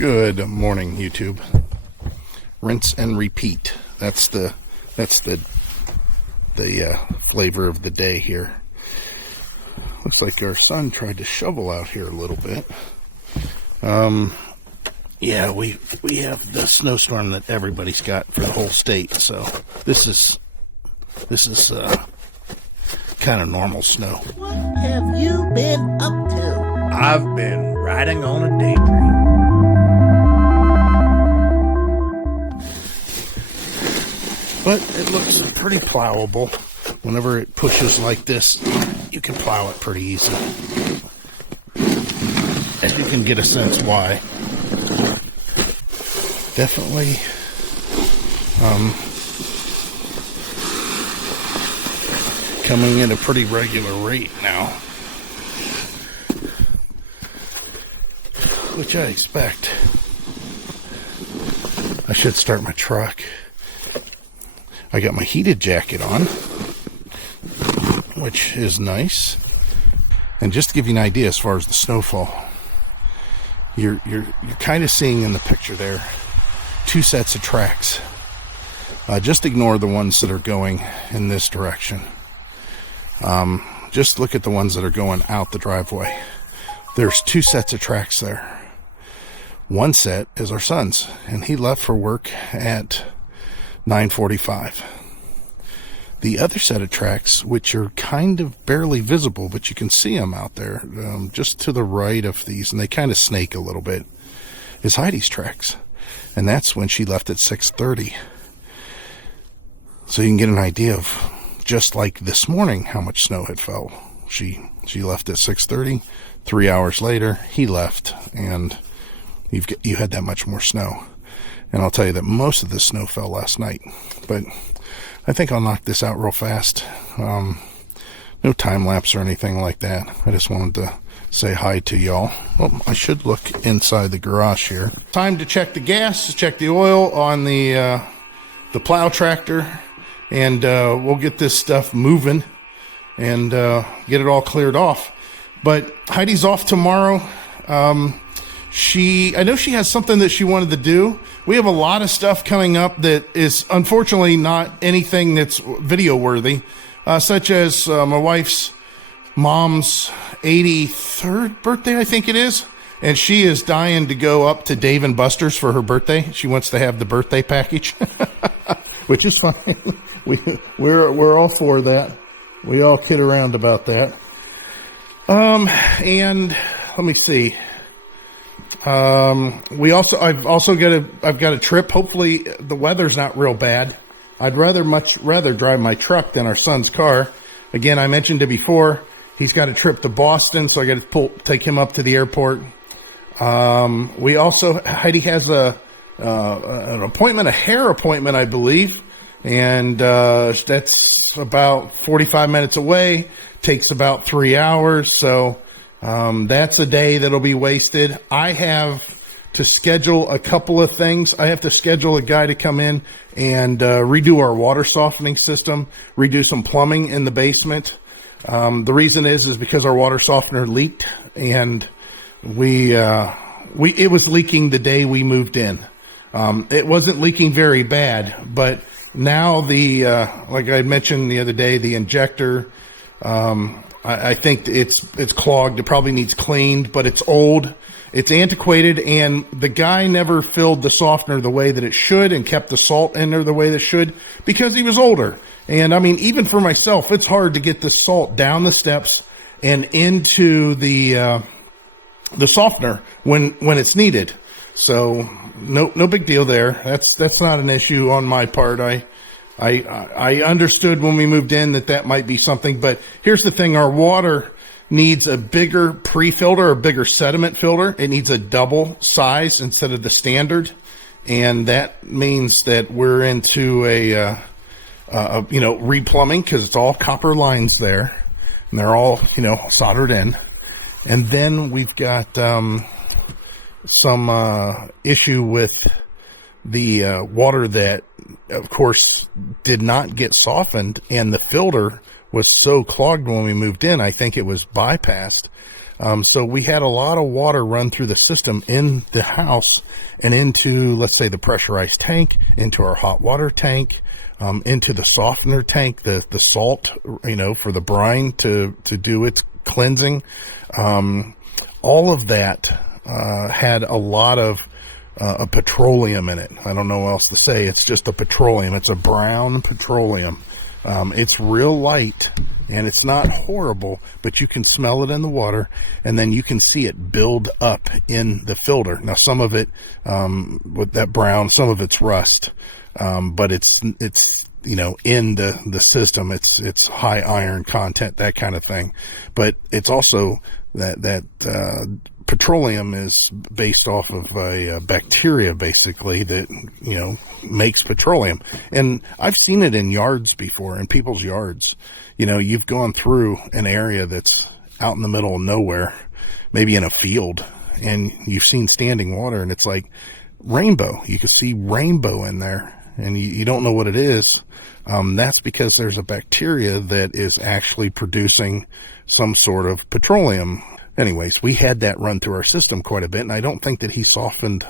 Good morning, YouTube. Rinse and repeat. That's the flavor of the day here. Looks like our son tried to shovel out here a little bit. Yeah, we have the snowstorm that everybody's got for the whole state. So this is kind of normal snow. What have you been up to? I've been riding on a daydream. But it looks pretty plowable. Whenever it pushes like this, you can plow it pretty easy. And you can get a sense why. Definitely coming at a pretty regular rate now, which I expect. I should start my truck. I got my heated jacket on, which is nice. And just to give you an idea as far as the snowfall, you're kind of seeing in the picture there two sets of tracks. Just ignore the ones that are going in this direction. Just look at the ones that are going out the driveway. There's two sets of tracks there. One set is our son's, and he left for work at 9:45. The other set of tracks, which are kind of barely visible, but you can see them out there, just to the right of these, and they kind of snake a little bit, is Heidi's tracks. And that's when she left at 6:30. So you can get an idea of, just like this morning, how much snow had fell. She left at 6:30. 3 hours later, he left, and you had that much more snow. And I'll tell you that most of the snow fell last night. But I think I'll knock this out real fast. No time lapse or anything like that. I just wanted to say hi to y'all. Well, I should look inside the garage here. Time to check the gas, check the oil on the plow tractor, and we'll get this stuff moving and get it all cleared off. But Heidi's off tomorrow. I know she has something that she wanted to do. We have a lot of stuff coming up that is unfortunately not anything that's video worthy, such as my wife's mom's 83rd birthday, I think it is. And she is dying to go up to Dave & Buster's for her birthday. She wants to have the birthday package, which is fine. We're all for that. We all kid around about that. And let me see. I've got a trip. Hopefully the weather's not real bad. I'd much rather drive my truck than our son's car. Again, I mentioned it before. He's got a trip to Boston, so I got to take him up to the airport. Heidi has an appointment, a hair appointment, I believe. And, that's about 45 minutes away. Takes about 3 hours. So, that's a day that'll be wasted. I have to schedule a couple of things. I have to schedule a guy to come in and redo our water softening system, redo some plumbing in the basement. The reason is because our water softener leaked, and it was leaking the day we moved in. It wasn't leaking very bad, but now like I mentioned the other day, the injector, I think it's clogged. It probably needs cleaned, but it's old. It's antiquated, and the guy never filled the softener the way that it should and kept the salt in there the way that it should because he was older. And I mean, even for myself, it's hard to get the salt down the steps and into the softener when it's needed. So no big deal there. That's not an issue on my part. I understood when we moved in that might be something, but here's the thing. Our water needs a bigger pre-filter, a bigger sediment filter. It needs a double size instead of the standard. And that means that we're into replumbing, because it's all copper lines there and they're all, soldered in. And then we've got, some, issue with the, water that, of course, did not get softened, and the filter was so clogged when we moved in, I think it was bypassed. So we had a lot of water run through the system in the house and into, let's say, the pressurized tank, into our hot water tank, into the softener tank, the salt, for the brine to do its cleansing. All of that had a lot of petroleum in it. I don't know what else to say. It's just a petroleum. It's a brown petroleum. It's real light, and it's not horrible, but you can smell it in the water, and then you can see it build up in the filter. Now, some of it, with that brown, some of it's rust, but it's in the system, it's high iron content, that kind of thing. But it's also that petroleum is based off of a bacteria, basically, that, makes petroleum. And I've seen it in yards before, in people's yards. You've gone through an area that's out in the middle of nowhere, maybe in a field, and you've seen standing water, and it's like rainbow. You can see rainbow in there, and you don't know what it is. That's because there's a bacteria that is actually producing some sort of petroleum. Anyways, we had that run through our system quite a bit, and I don't think that he softened,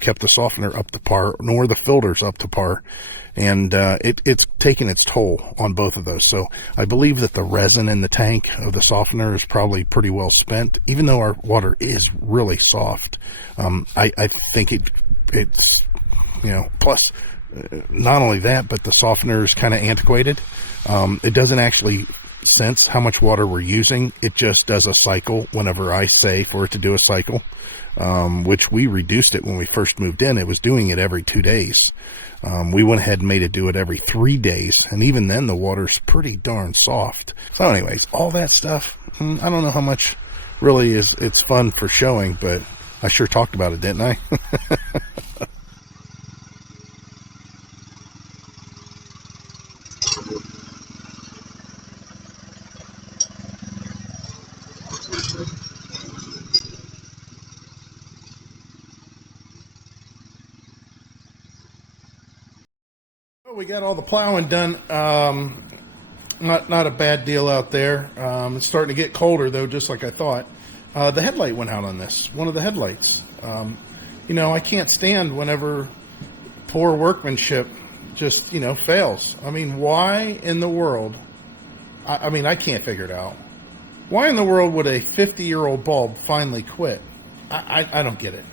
kept the softener up to par, nor the filters up to par. And it's taken its toll on both of those. So I believe that the resin in the tank of the softener is probably pretty well spent, even though our water is really soft. I think it's, plus not only that, but the softener is kind of antiquated. It doesn't actually sense how much water we're using. It just does a cycle whenever I say for it to do a cycle, which we reduced it when we first moved in. It was doing it every 2 days. We went ahead and made it do it every 3 days, and even then the water's pretty darn soft. So anyways, all that stuff, I don't know how much really it's fun for showing, but I sure talked about it, didn't I? We got all the plowing done. Not a bad deal out there. It's starting to get colder, though, just like I thought. The headlight went out on this, one of the headlights. I can't stand whenever poor workmanship just, fails. I mean, why in the world? I can't figure it out. Why in the world would a 50-year-old bulb finally quit? I don't get it.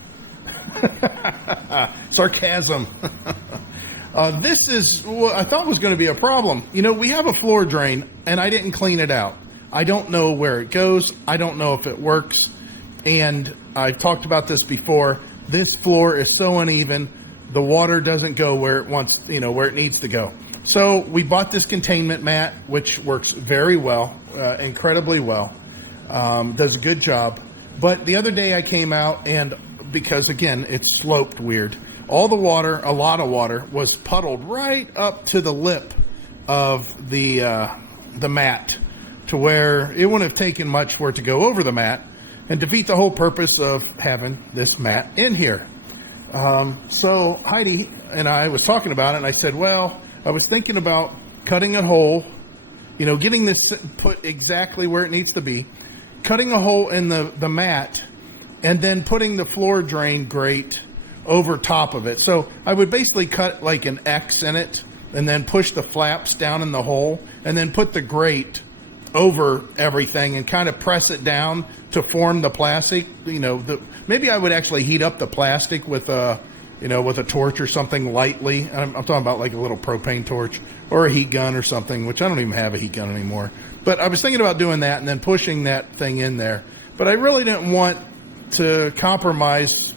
Sarcasm. This is what I thought was going to be a problem. We have a floor drain, and I didn't clean it out. I don't know where it goes. I don't know if it works. And I've talked about this before. This floor is so uneven. The water doesn't go where it wants, where it needs to go. So we bought this containment mat, which works very well, incredibly well. Does a good job. But the other day I came out, and because, again, it's sloped weird, all the water, a lot of water, was puddled right up to the lip of the mat, to where it wouldn't have taken much for it to go over the mat and defeat the whole purpose of having this mat in here. So Heidi and I was talking about it, and I said, well, I was thinking about cutting a hole, getting this put exactly where it needs to be, cutting a hole in the mat, and then putting the floor drain grate over top of it. So I would basically cut like an X in it, and then push the flaps down in the hole, and then put the grate over everything and kind of press it down to form the plastic. Maybe I would actually heat up the plastic with a torch or something lightly. I'm talking about like a little propane torch or a heat gun or something, which I don't even have a heat gun anymore. But I was thinking about doing that and then pushing that thing in there. But I really didn't want to compromise,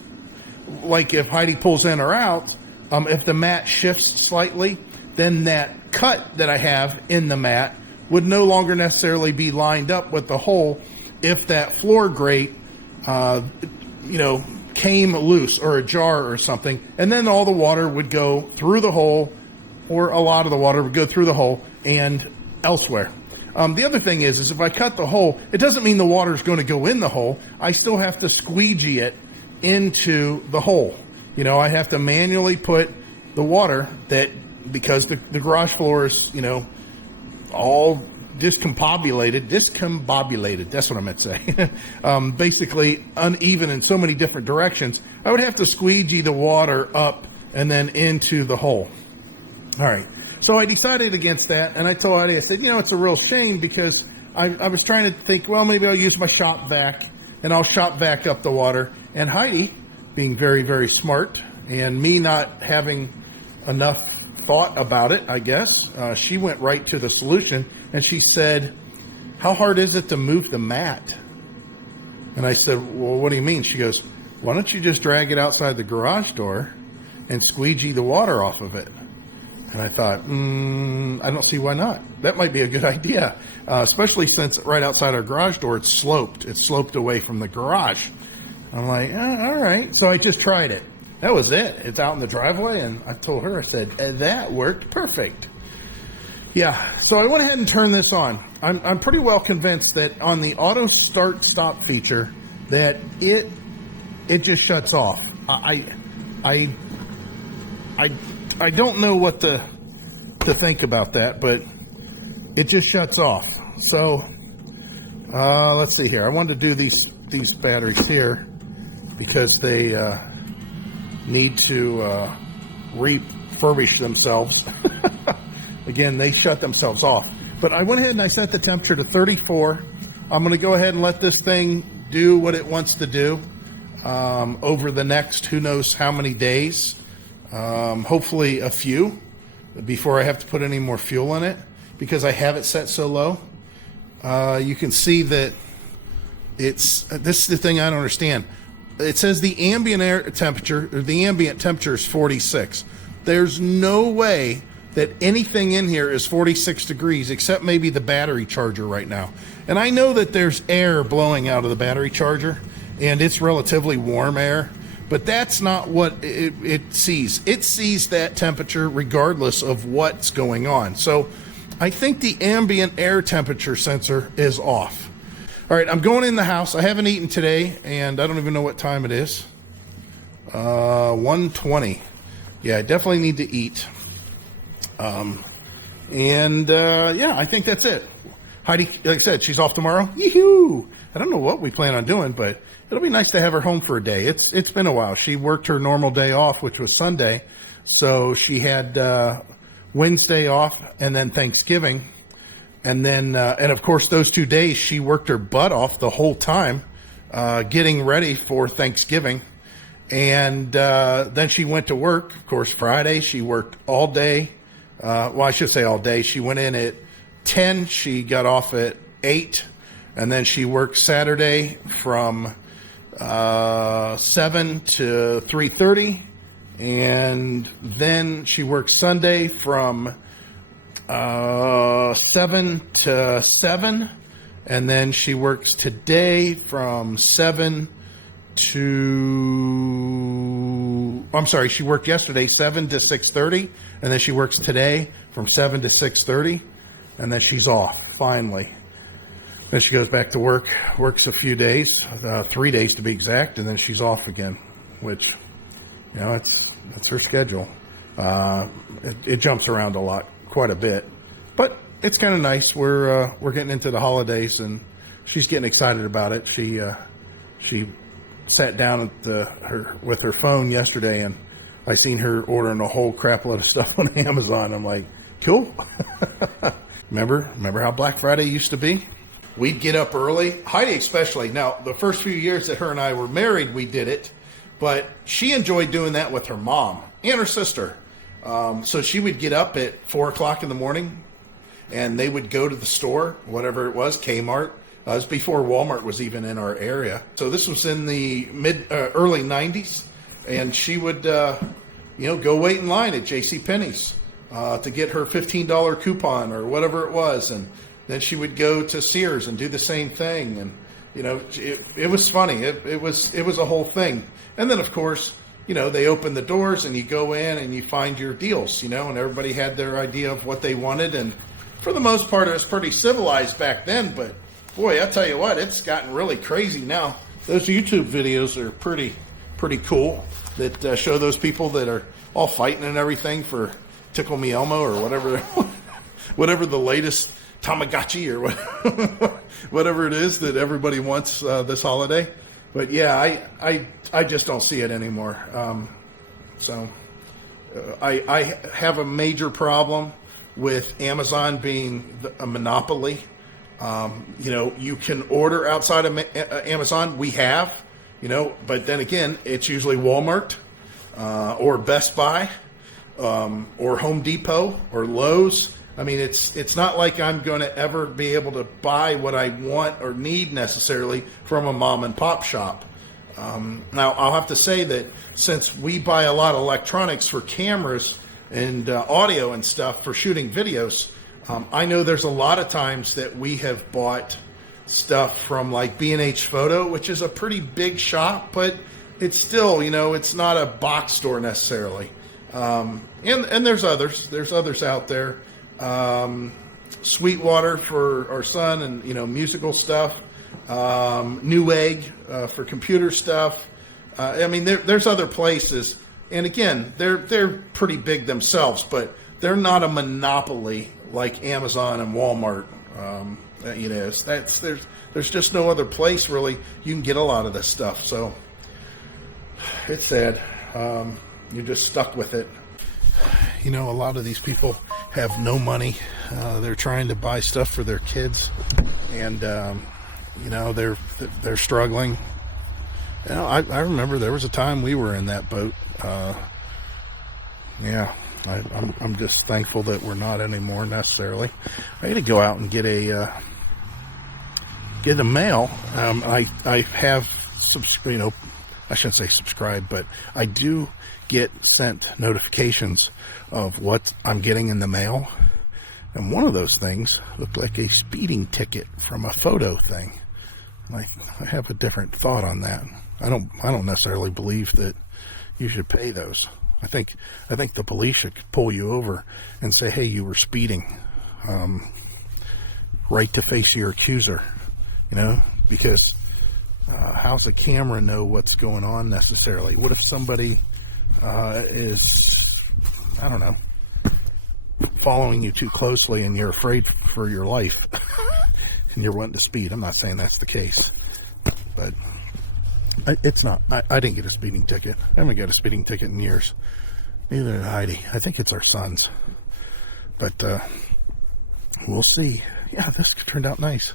like if Heidi pulls in or out, if the mat shifts slightly, then that cut that I have in the mat would no longer necessarily be lined up with the hole if that floor grate, came loose, or ajar or something, and then all the water would go through the hole, or a lot of the water would go through the hole and elsewhere. The other thing is if I cut the hole, it doesn't mean the water is going to go in the hole. I still have to squeegee it into the hole. I have to manually put the water because the garage floor is, all discombobulated, that's what I meant to say, basically uneven in so many different directions, I would have to squeegee the water up and then into the hole. All right. So I decided against that, and I told Heidi, I said, it's a real shame because I was trying to think, well, maybe I'll use my shop vac, and I'll shop vac up the water. And Heidi, being very, very smart, and me not having enough thought about it, I guess, she went right to the solution, and she said, how hard is it to move the mat? And I said, well, what do you mean? She goes, why don't you just drag it outside the garage door and squeegee the water off of it? And I thought, I don't see why not. That might be a good idea, especially since right outside our garage door, it's sloped. It's sloped away from the garage. I'm like, all right. So I just tried it. That was it. It's out in the driveway, and I told her, I said, that worked perfect. Yeah, so I went ahead and turned this on. I'm pretty well convinced that on the auto start stop feature that it just shuts off. I don't know what to think about that, but it just shuts off. So let's see here. I wanted to do these batteries here because they need to refurbish themselves. Again, they shut themselves off. But I went ahead and I set the temperature to 34. I'm going to go ahead and let this thing do what it wants to do over the next who knows how many days. Hopefully a few before I have to put any more fuel in it because I have it set so low. You can see that this is the thing I don't understand. It says the ambient air temperature, or the ambient temperature is 46. There's no way that anything in here is 46 degrees except maybe the battery charger right now. And I know that there's air blowing out of the battery charger and it's relatively warm air, but that's not what it sees. It sees that temperature regardless of what's going on. So I think the ambient air temperature sensor is off. All right, I'm going in the house. I haven't eaten today, and I don't even know what time it is. 1:20. Yeah, I definitely need to eat. Yeah, I think that's it. Heidi, like I said, she's off tomorrow. Yee-hoo! I don't know what we plan on doing, but it'll be nice to have her home for a day. It's been a while. She worked her normal day off, which was Sunday, so she had Wednesday off and then Thanksgiving. And then, and of course, those 2 days, she worked her butt off the whole time, getting ready for Thanksgiving. And then she went to work. Of course, Friday, she worked all day. Well, I should say all day. She went in at 10. She got off at 8. And then she worked Saturday from 7 to 3:30. And then she worked Sunday from 7 to 7, and then she works today from 7 to, I'm sorry, she worked yesterday 7 to 6:30, and then she works today from 7 to 6:30, and then she's off, finally. Then she goes back to work, works a few days, 3 days to be exact, and then she's off again, which, that's her schedule. It jumps around a lot. Quite a bit, but it's kind of nice. We're getting into the holidays, and she's getting excited about it. She sat down with her phone yesterday, and I seen her ordering a whole crap load of stuff on Amazon. I'm like, cool. Remember how Black Friday used to be? We'd get up early, Heidi especially. Now, the first few years that her and I were married, we did it, but she enjoyed doing that with her mom and her sister. So she would get up at 4 o'clock in the morning, and they would go to the store, whatever it was, Kmart. It was before Walmart was even in our area. So this was in the early 90s, and she would, go wait in line at JCPenney's to get her $15 coupon or whatever it was, and then she would go to Sears and do the same thing, and it was funny. It was a whole thing, and then of course, they open the doors and you go in and you find your deals, and everybody had their idea of what they wanted. And for the most part, it was pretty civilized back then. But boy, I'll tell you what, it's gotten really crazy now. Those YouTube videos are pretty cool that show those people that are all fighting and everything for Tickle Me Elmo or whatever, whatever the latest Tamagotchi or whatever it is that everybody wants this holiday. But yeah, I just don't see it anymore. I have a major problem with Amazon being a monopoly. You can order outside of Amazon. We have, but then again, it's usually Walmart or Best Buy or Home Depot or Lowe's. I mean, it's not like I'm going to ever be able to buy what I want or need necessarily from a mom and pop shop. Now, I'll have to say that since we buy a lot of electronics for cameras and audio and stuff for shooting videos, I know there's a lot of times that we have bought stuff from like B&H Photo, which is a pretty big shop, but it's still, it's not a box store necessarily. And there's others. There's others out there. Sweetwater for our son and, musical stuff. Newegg for computer stuff. I mean, there's other places. And again, they're pretty big themselves, but they're not a monopoly like Amazon and Walmart. There's just no other place really you can get a lot of this stuff. So it's sad. You're just stuck with it. A lot of these people have no money. They're trying to buy stuff for their kids, and they're struggling. I remember there was a time we were in that boat. I'm just thankful that we're not anymore necessarily. I got to go out and get a mail. I have I shouldn't say subscribe, but I do get sent notifications of what I'm getting in the mail. And one of those things looked like a speeding ticket from a photo thing. I have a different thought on that. I don't necessarily believe that you should pay those. I think the police should pull you over and say, hey, you were speeding. Right to face your accuser, because how's the camera know what's going on necessarily? What if somebody is, I don't know, following you too closely and you're afraid for your life and you're wanting to speed? I'm not saying that's the case, but it's not. I didn't get a speeding ticket. I haven't got a speeding ticket in years. Neither did Heidi. I think it's our sons. But we'll see. Yeah, this turned out nice.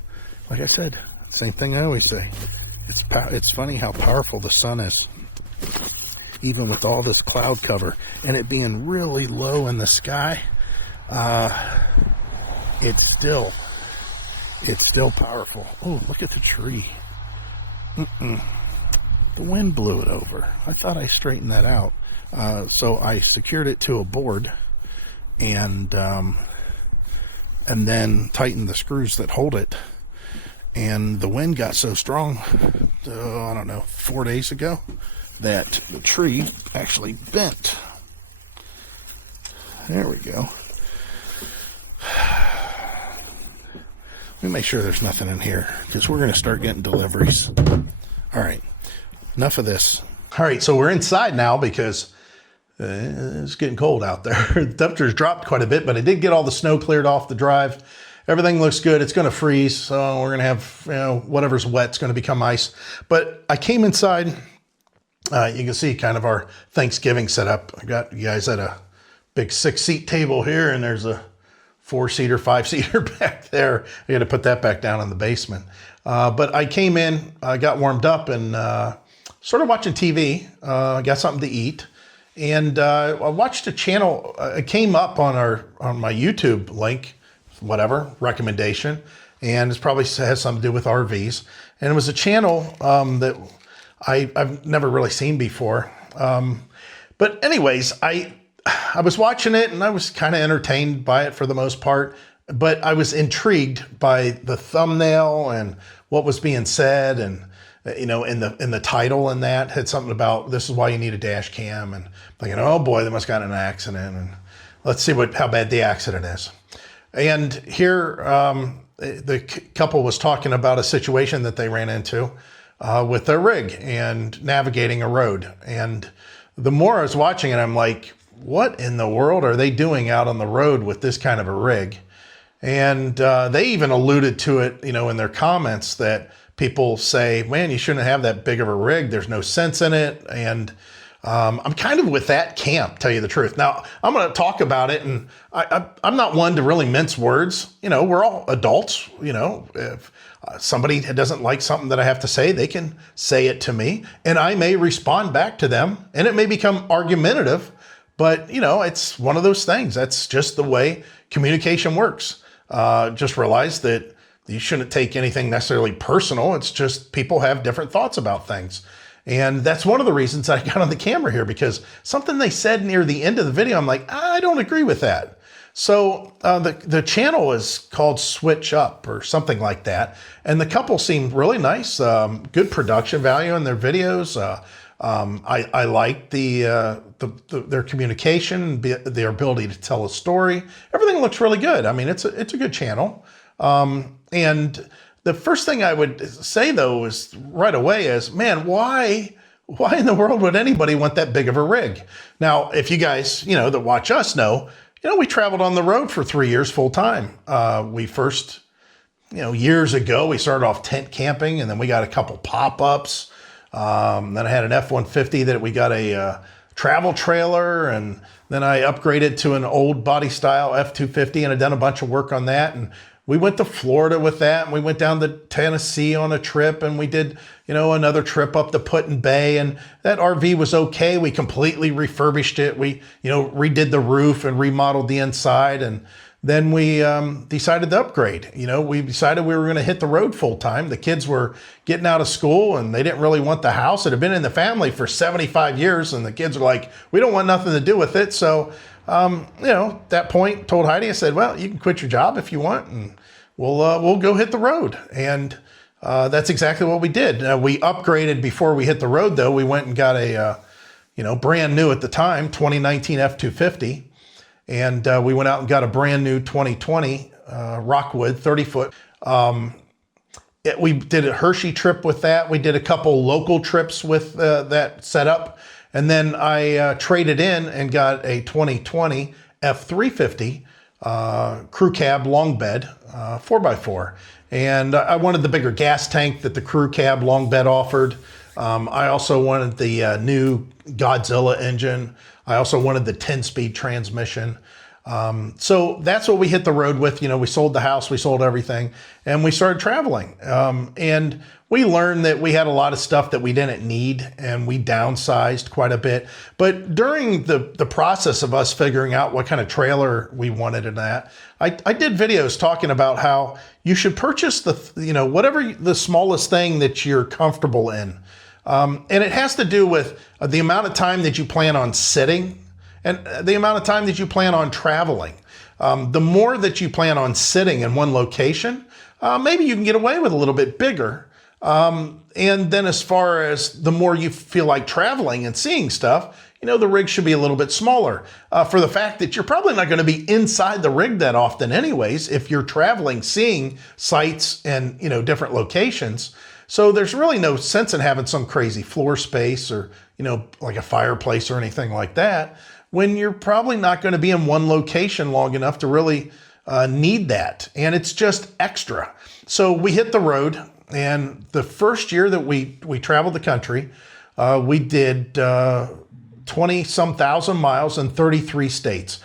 Like I said, same thing I always say. It's funny how powerful the sun is. Even with all this cloud cover and it being really low in the sky, it's still powerful. Oh, look at the tree. The wind blew it over. I thought I straightened that out. So I secured it to a board and then tightened the screws that hold it. And the wind got so strong, I don't know, 4 days ago, that the tree actually bent. There we go. Let me make sure there's nothing in here, because we're going to start getting deliveries. All right, enough of this. All right, so we're inside now because it's getting cold out there. The temperature's dropped quite a bit, but I did get all the snow cleared off the drive. Everything looks good. It's going to freeze, so we're going to have, whatever's wet's going to become ice. But I came inside. You can see kind of our Thanksgiving setup. I got you guys at a big 6-seat table here, and there's a 4-seater, 5-seater back there. I got to put that back down in the basement. But I came in, I got warmed up, and started watching TV. I got something to eat. And I watched a channel. It came up on my YouTube link, whatever, recommendation. And it probably has something to do with RVs. And it was a channel that I've never really seen before. But anyways, I was watching it and I was kind of entertained by it for the most part. But I was intrigued by the thumbnail and what was being said, and in the title, and that had something about this is why you need a dash cam, and thinking, oh boy, they must have gotten an accident, and let's see how bad the accident is. And here, the couple was talking about a situation that they ran into with their rig and navigating a road. And the more I was watching it, I'm like, what in the world are they doing out on the road with this kind of a rig? And they even alluded to it, you know, in their comments that people say, man, you shouldn't have that big of a rig. There's no sense in it. And I'm kind of with that camp, tell you the truth. Now, I'm going to talk about it, and I'm not one to really mince words. You know, we're all adults. You know, if somebody doesn't like something that I have to say, they can say it to me, and I may respond back to them, and it may become argumentative. But, you know, it's one of those things. That's just the way communication works. Just realize that you shouldn't take anything necessarily personal. It's just people have different thoughts about things. And that's one of the reasons I got on the camera here, because something they said near the end of the video, I'm like, I don't agree with that. So the channel is called Switch Up or something like that. And the couple seemed really nice, good production value in their videos. I like their communication, their ability to tell a story. Everything looks really good. I mean, it's a good channel. And the first thing I would say, though, is right away is, man, why in the world would anybody want that big of a rig? Now, if you guys, you know, that watch us know, you know, we traveled on the road for 3 years full time. We first, you know, years ago, we started off tent camping, and then we got a couple pop-ups. Then I had an F-150 that we got a travel trailer, and then I upgraded to an old body style F-250, and I'd done a bunch of work on that. And we went to Florida with that, and we went down to Tennessee on a trip, and we did, you know, another trip up to Put-in-Bay, and that RV was okay. We completely refurbished it. We, you know, redid the roof and remodeled the inside, and then we decided to upgrade. You know, we decided we were going to hit the road full time. The kids were getting out of school, and they didn't really want the house. It had been in the family for 75 years, and the kids are like, we don't want nothing to do with it. So, you know, at that point, told Heidi, I said, well, you can quit your job if you want, and we'll go hit the road. And that's exactly what we did. We upgraded before we hit the road, though. We went and got a, you know, brand new at the time, 2019 F-250. And we went out and got a brand new 2020 Rockwood 30-foot. We did a Hershey trip with that. We did a couple local trips with that setup. And then I traded in and got a 2020 F350 crew cab long bed 4x4. And I wanted the bigger gas tank that the crew cab long bed offered. I also wanted the new Godzilla engine. I also wanted the 10-speed transmission. So that's what we hit the road with. You know, we sold the house, we sold everything, and we started traveling. And we learned that we had a lot of stuff that we didn't need, and we downsized quite a bit. But during the process of us figuring out what kind of trailer we wanted in that, I did videos talking about how you should purchase you know, whatever the smallest thing that you're comfortable in. And it has to do with the amount of time that you plan on sitting and the amount of time that you plan on traveling. The more that you plan on sitting in one location, maybe you can get away with a little bit bigger. And then as far as the more you feel like traveling and seeing stuff, you know, the rig should be a little bit smaller for the fact that you're probably not going to be inside the rig that often anyways if you're traveling, seeing sites and, you know, different locations. So there's really no sense in having some crazy floor space or, you know, like a fireplace or anything like that when you're probably not going to be in one location long enough to really need that. And it's just extra. So we hit the road, and the first year that we traveled the country, we did 20-some thousand miles in 33 states.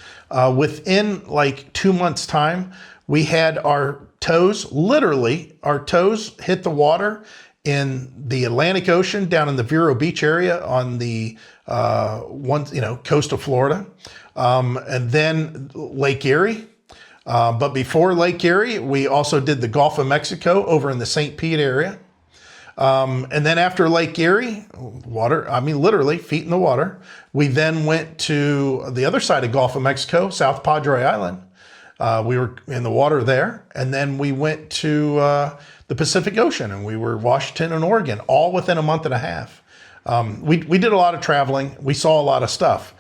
Within like 2 months' time, we had our toes, literally, our toes hit the water in the Atlantic Ocean down in the Vero Beach area on the coast of Florida, and then Lake Erie. But before Lake Erie, we also did the Gulf of Mexico over in the St. Pete area. And then after Lake Erie, water, I mean, literally feet in the water, we then went to the other side of Gulf of Mexico, South Padre Island. We were in the water there, and then we went to the Pacific Ocean, and we were Washington and Oregon, all within a month and a half. We did a lot of traveling. We saw a lot of stuff.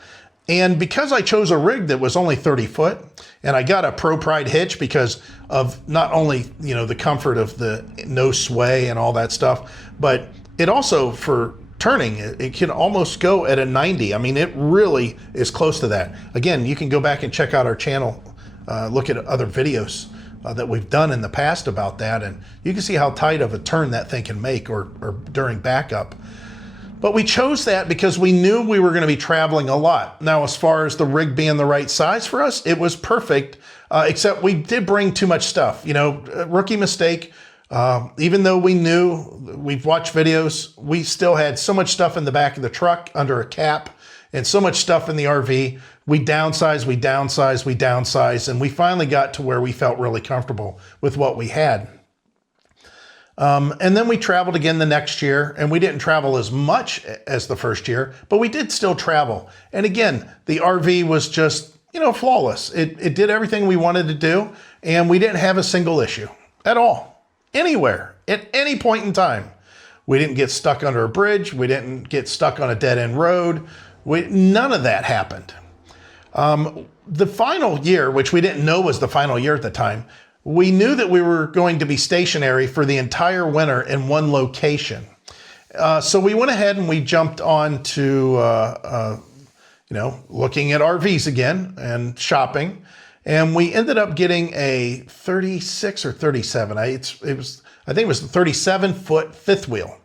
And because I chose a rig that was only 30 foot, and I got a Pro Pride hitch because of not only, you know, the comfort of the no sway and all that stuff, but it also, for turning, it can almost go at a 90. I mean, it really is close to that. Again, you can go back and check out our channel, look at other videos that we've done in the past about that, and you can see how tight of a turn that thing can make or during backup. But we chose that because we knew we were going to be traveling a lot. Now, as far as the rig being the right size for us, it was perfect, except we did bring too much stuff. You know, rookie mistake. Even though we knew, we've watched videos, we still had so much stuff in the back of the truck under a cap and so much stuff in the RV. We downsized, and we finally got to where we felt really comfortable with what we had. And then we traveled again the next year, and we didn't travel as much as the first year, but we did still travel. And again, the RV was just, you know, flawless. It did everything we wanted to do, and we didn't have a single issue at all. Anywhere, at any point in time. We didn't get stuck under a bridge. We didn't get stuck on a dead-end road. None of that happened. The final year, which we didn't know was the final year at the time, we knew that we were going to be stationary for the entire winter in one location. So we went ahead and we jumped on to, you know, looking at RVs again and shopping. And we ended up getting a 36 or 37. I think it was a 37-foot fifth wheel.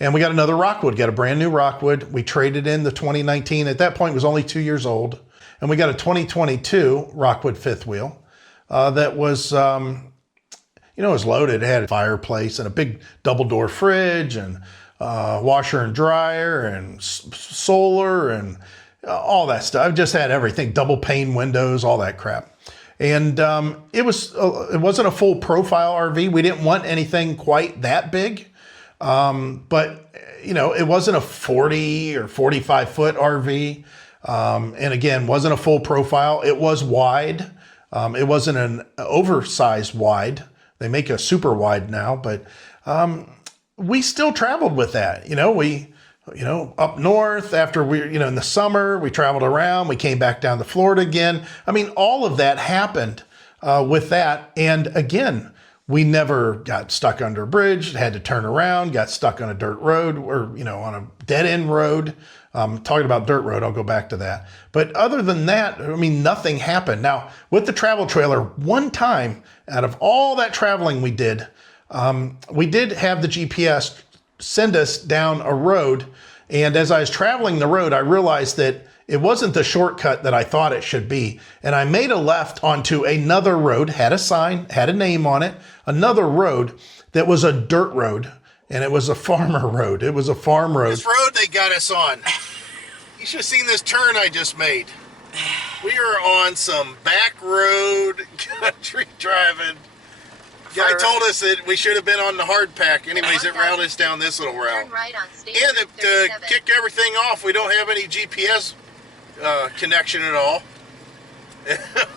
And we got another Rockwood, got a brand new Rockwood. We traded in the 2019. At that point, it was only 2 years old. And we got a 2022 Rockwood fifth wheel that was, you know, it was loaded. It had a fireplace and a big double door fridge and washer and dryer and solar and all that stuff. I've just had everything, double pane windows, all that crap. And it wasn't a full profile RV. We didn't want anything quite that big. But, you know, it wasn't a 40 or 45 foot RV. And again, wasn't a full profile. It was wide. It wasn't an oversized wide. They make a super wide now, but we still traveled with that. You know, up north after in the summer, we traveled around, we came back down to Florida again. I mean, all of that happened with that. And again, we never got stuck under a bridge, had to turn around, got stuck on a dirt road or, you know, on a dead end road. Talking about dirt road, I'll go back to that. But other than that, I mean, nothing happened. Now, with the travel trailer, one time out of all that traveling we did have the GPS send us down a road. And as I was traveling the road, I realized that it wasn't the shortcut that I thought it should be. And I made a left onto another road, had a sign, had a name on it, another road that was a dirt road. And it was a farmer road. It was a farm road. This road they got us on. You should have seen this turn I just made. We are on some back road country driving. Guy told us that we should have been on the hard pack. Anyways, it routed us down this little route. Turn right on State And Road to 37. kick everything off, we don't have any GPS connection at all.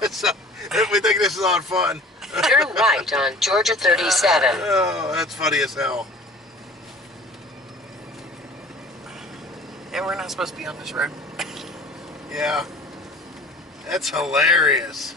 So we think this is on fun. Turn right on Georgia 37. Oh, that's funny as hell. And we're not supposed to be on this road. Yeah. That's hilarious.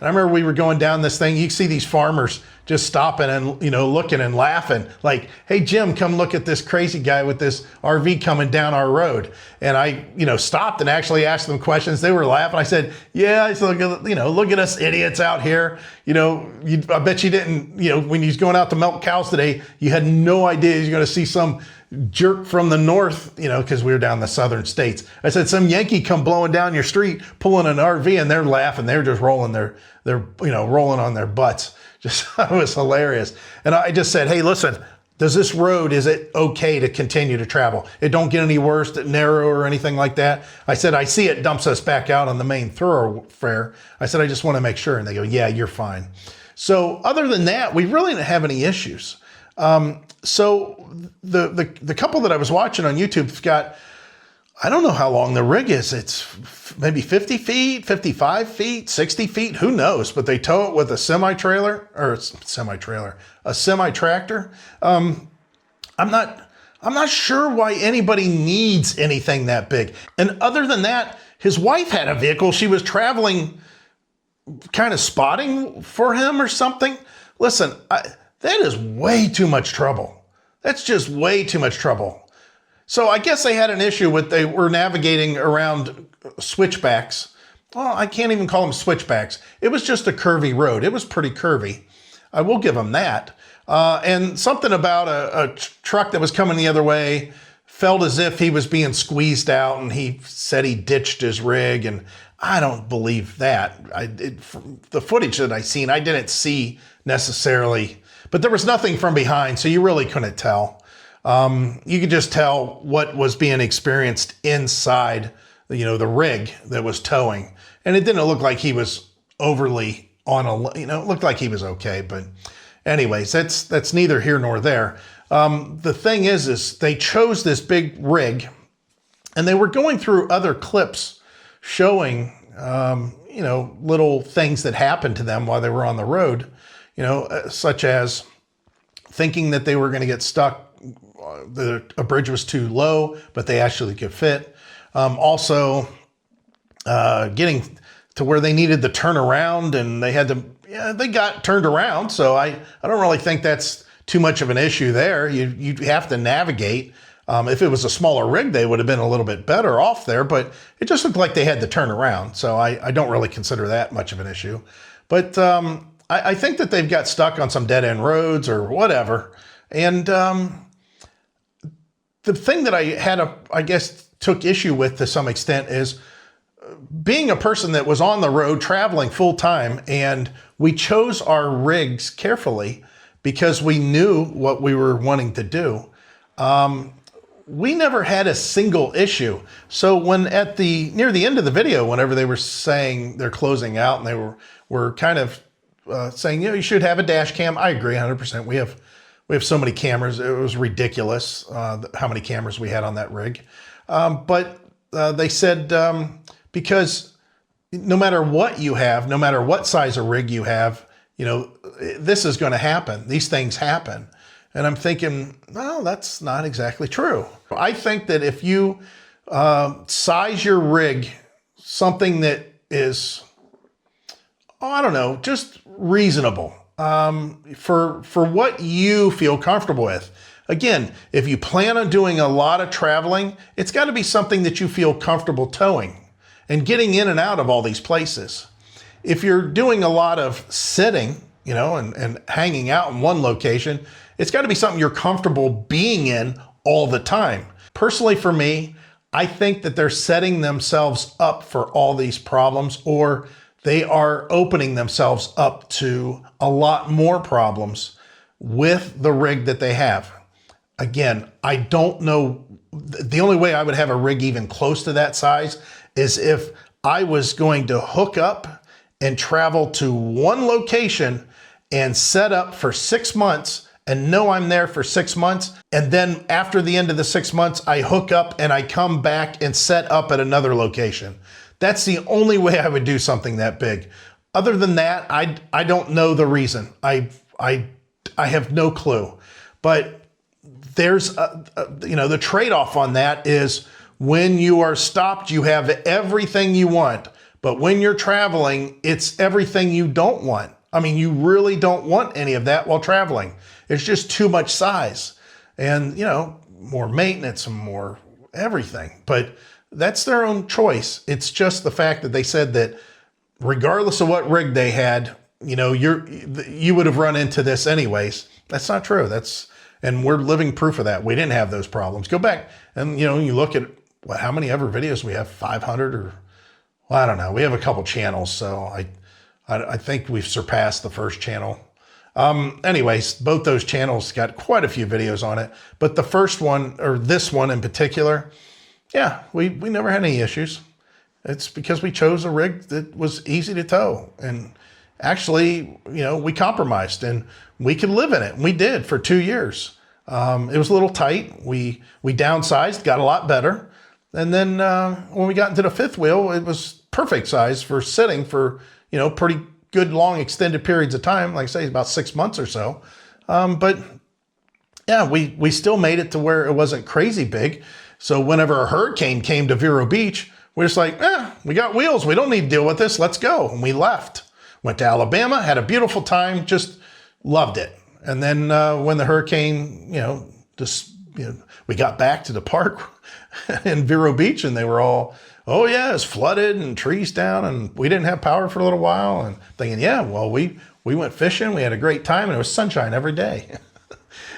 I remember we were going down this thing. You see these farmers just stopping and, you know, looking and laughing like, hey, Jim, come look at this crazy guy with this RV coming down our road. And I, you know, stopped and actually asked them questions. They were laughing. I said, yeah, I said, look at us idiots out here. You know, I bet you didn't, you know, when you was going out to milk cows today, you had no idea you're going to see some jerk from the north, you know, because we were down in the southern states. I said, some Yankee come blowing down your street, pulling an RV, and they're laughing. They're just rolling rolling on their butts. Just, it was hilarious. And I just said, hey, listen, does this road, is it okay to continue to travel? It don't get any worse, narrow or anything like that. I said, I see it dumps us back out on the main thoroughfare. I said, I just want to make sure. And they go, yeah, you're fine. So other than that, we really didn't have any issues. So the couple that I was watching on YouTube's got, I don't know how long the rig is. It's maybe 50 feet, 55 feet, 60 feet, who knows? But they tow it with a semi-tractor. I'm not sure why anybody needs anything that big. And other than that, his wife had a vehicle. She was traveling, kind of spotting for him or something. Listen, that is way too much trouble. That's just way too much trouble. So I guess they had an issue with, they were navigating around switchbacks well, I can't even call them switchbacks. It was just a curvy road. It was pretty curvy. I will give them that. And something about a truck that was coming the other way felt as if he was being squeezed out, and he said he ditched his rig, and I don't believe that. From the footage that I seen, I didn't see necessarily, but there was nothing from behind, so you really couldn't tell. You could just tell what was being experienced inside, the rig that was towing. And it didn't look like he was overly it looked like he was okay. But anyways, that's neither here nor there. The thing is they chose this big rig, and they were going through other clips showing, little things that happened to them while they were on the road, such as thinking that they were going to get stuck. A bridge was too low, but they actually could fit. Also, getting to where they needed to turn around, and they got turned around. So I don't really think that's too much of an issue there. You have to navigate. If it was a smaller rig, they would have been a little bit better off there, but it just looked like they had to turn around. So I don't really consider that much of an issue. But I think that they've got stuck on some dead end roads or whatever. And the thing that I guess took issue with to some extent is being a person that was on the road traveling full time, and we chose our rigs carefully because we knew what we were wanting to do. We never had a single issue. So when near the end of the video, whenever they were saying they're closing out, and they were kind of saying, you should have a dash cam. I agree 100%. We have so many cameras. It was ridiculous how many cameras we had on that rig. But they said, because no matter what you have, no matter what size of rig you have, this is going to happen. These things happen. And I'm thinking, well, that's not exactly true. I think that if you size your rig something that is, just reasonable for what you feel comfortable with. Again, if you plan on doing a lot of traveling, it's got to be something that you feel comfortable towing and getting in and out of all these places. If you're doing a lot of sitting, and hanging out in one location, it's got to be something you're comfortable being in all the time. Personally, for me, I think that they're setting themselves up for all these problems, or they are opening themselves up to a lot more problems with the rig that they have. Again, I don't know. The only way I would have a rig even close to that size is if I was going to hook up and travel to one location and set up for 6 months and know I'm there for 6 months. And then after the end of the 6 months, I hook up and I come back and set up at another location. That's the only way I would do something that big. Other than that, I don't know the reason. I have no clue. But there's, the trade-off on that is when you are stopped, you have everything you want. But when you're traveling, it's everything you don't want. I mean, you really don't want any of that while traveling. It's just too much size and, more maintenance and more everything. But that's their own choice. It's just the fact that they said that regardless of what rig they had, you would have run into this anyways. That's not true. And we're living proof of that. We didn't have those problems. Go back and, you look at how many ever videos we have, 500 or, well, I don't know. We have a couple channels. So I think we've surpassed the first channel. Anyways, both those channels got quite a few videos on it, but the first one, or this one in particular, yeah, we never had any issues. It's because we chose a rig that was easy to tow, and actually, we compromised and we could live in it. We did for 2 years. It was a little tight. We downsized, got a lot better. And then when we got into the fifth wheel, it was perfect size for sitting for, pretty good long extended periods of time. Like I say, about 6 months or so. But yeah, we still made it to where it wasn't crazy big. So whenever a hurricane came to Vero Beach, we're just like, we got wheels. We don't need to deal with this. Let's go. And we left. Went to Alabama, had a beautiful time, just loved it. And then when the hurricane, just we got back to the park in Vero Beach, and they were all, oh yeah, it's flooded and trees down, and we didn't have power for a little while. And thinking, yeah, well, we went fishing, we had a great time, and it was sunshine every day.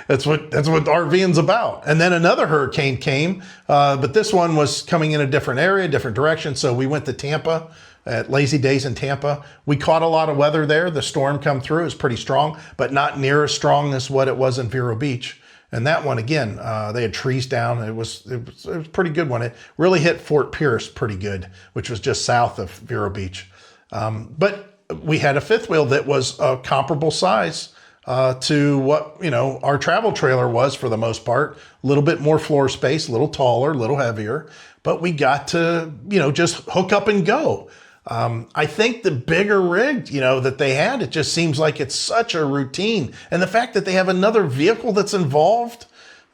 That's what RVing's about. And then another hurricane came, but this one was coming in a different area, different direction. So we went to Tampa at Lazy Days in Tampa. We caught a lot of weather there. The storm come through. It was pretty strong, but not near as strong as what it was in Vero Beach. And that one, again, they had trees down. It was a pretty good one. It really hit Fort Pierce pretty good, which was just south of Vero Beach. But we had a fifth wheel that was a comparable size to what, our travel trailer was for the most part. A little bit more floor space, a little taller, a little heavier, but we got to, just hook up and go. I think the bigger rig, that they had, it just seems like it's such a routine. And the fact that they have another vehicle that's involved,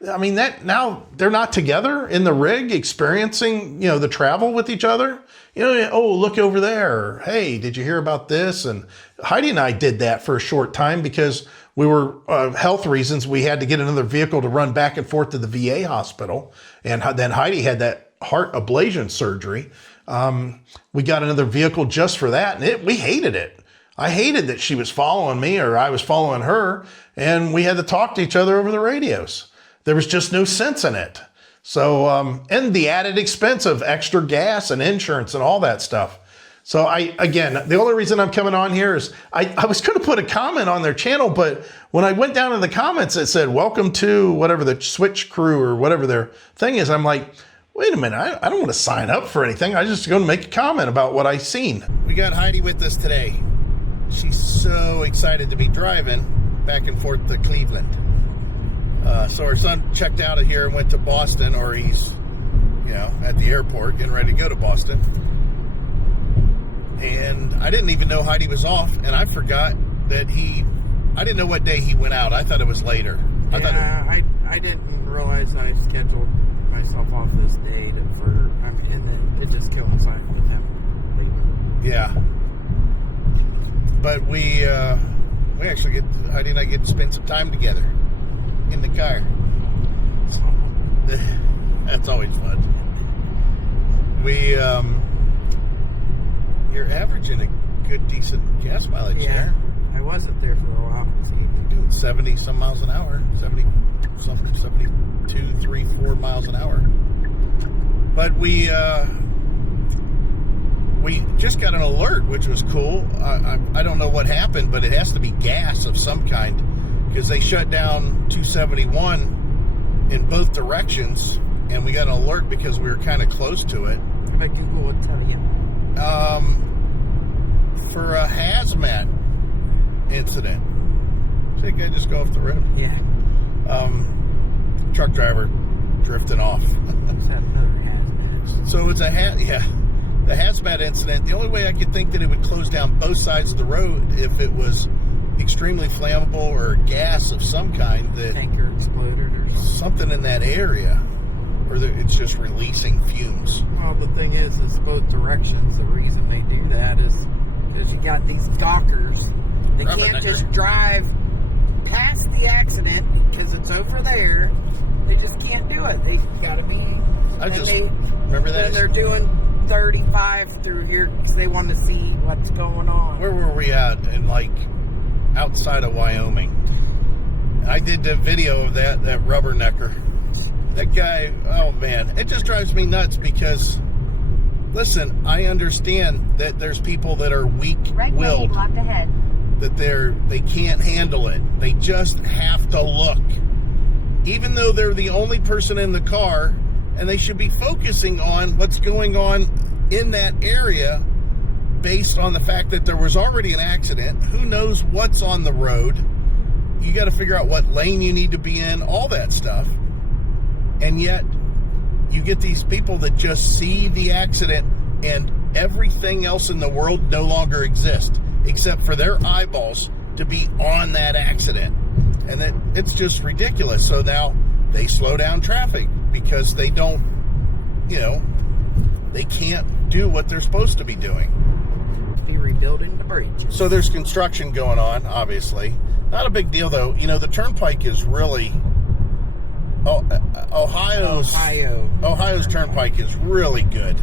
I mean, that now they're not together in the rig experiencing, the travel with each other. Oh, look over there. Hey, did you hear about this? And Heidi and I did that for a short time because we were, health reasons, we had to get another vehicle to run back and forth to the VA hospital. And then Heidi had that heart ablation surgery. We got another vehicle just for that, and we hated it. I hated that she was following me or I was following her, and we had to talk to each other over the radios. There was just no sense in it. So, and the added expense of extra gas and insurance and all that stuff. So again, the only reason I'm coming on here is I was going to put a comment on their channel, but when I went down in the comments, it said, welcome to whatever the Switch crew or whatever their thing is. I'm like, wait a minute, I don't want to sign up for anything. I just going to make a comment about what I seen. We got Heidi with us today. She's so excited to be driving back and forth to Cleveland. So her son checked out of here and went to Boston, or he's, at the airport getting ready to go to Boston. And I didn't even know Heidi was off, and I forgot that I didn't know what day he went out. I thought it was later. I didn't realize I scheduled myself off this date, and then it just coincided with him leaving. Yeah. But we actually Heidi and I get to spend some time together in the car. That's always fun. You're averaging a good, decent gas mileage there. I wasn't there for a while. You're doing 70 some miles an hour, 70 something, 72, 3, 4 miles an hour. But we just got an alert, which was cool. I don't know what happened, but it has to be gas of some kind, because they shut down 271 in both directions, and we got an alert because we were kind of close to it. But Google would tell you. For a hazmat incident. See that guy just go off the road? Yeah. Truck driver drifting off. What's that, another hazmat? So it's the hazmat incident. The only way I could think that it would close down both sides of the road if it was extremely flammable or gas of some kind, that Tanker exploded or something in that area, or that it's just releasing fumes. Well, the thing is both directions. The reason they do that is because you got these gawkers. They can't just drive past the accident because it's over there. They just can't do it. They got to be. Remember that? And they're doing 35 through here because they want to see what's going on. Where were we at? Outside of Wyoming. I did the video of that rubbernecker. That guy, oh man, it just drives me nuts because, listen, I understand that there's people that are weak-willed, blocked ahead. that they can't handle it. They just have to look. Even though they're the only person in the car, and they should be focusing on what's going on in that area based on the fact that there was already an accident. Who knows what's on the road? You got to figure out what lane you need to be in, all that stuff. And yet, you get these people that just see the accident and everything else in the world no longer exists except for their eyeballs to be on that accident. And it's just ridiculous. So now they slow down traffic because they don't, they can't do what they're supposed to be doing. Be rebuilding the bridge. So there's construction going on, obviously. Not a big deal, though. The turnpike is really Ohio's turnpike is really good.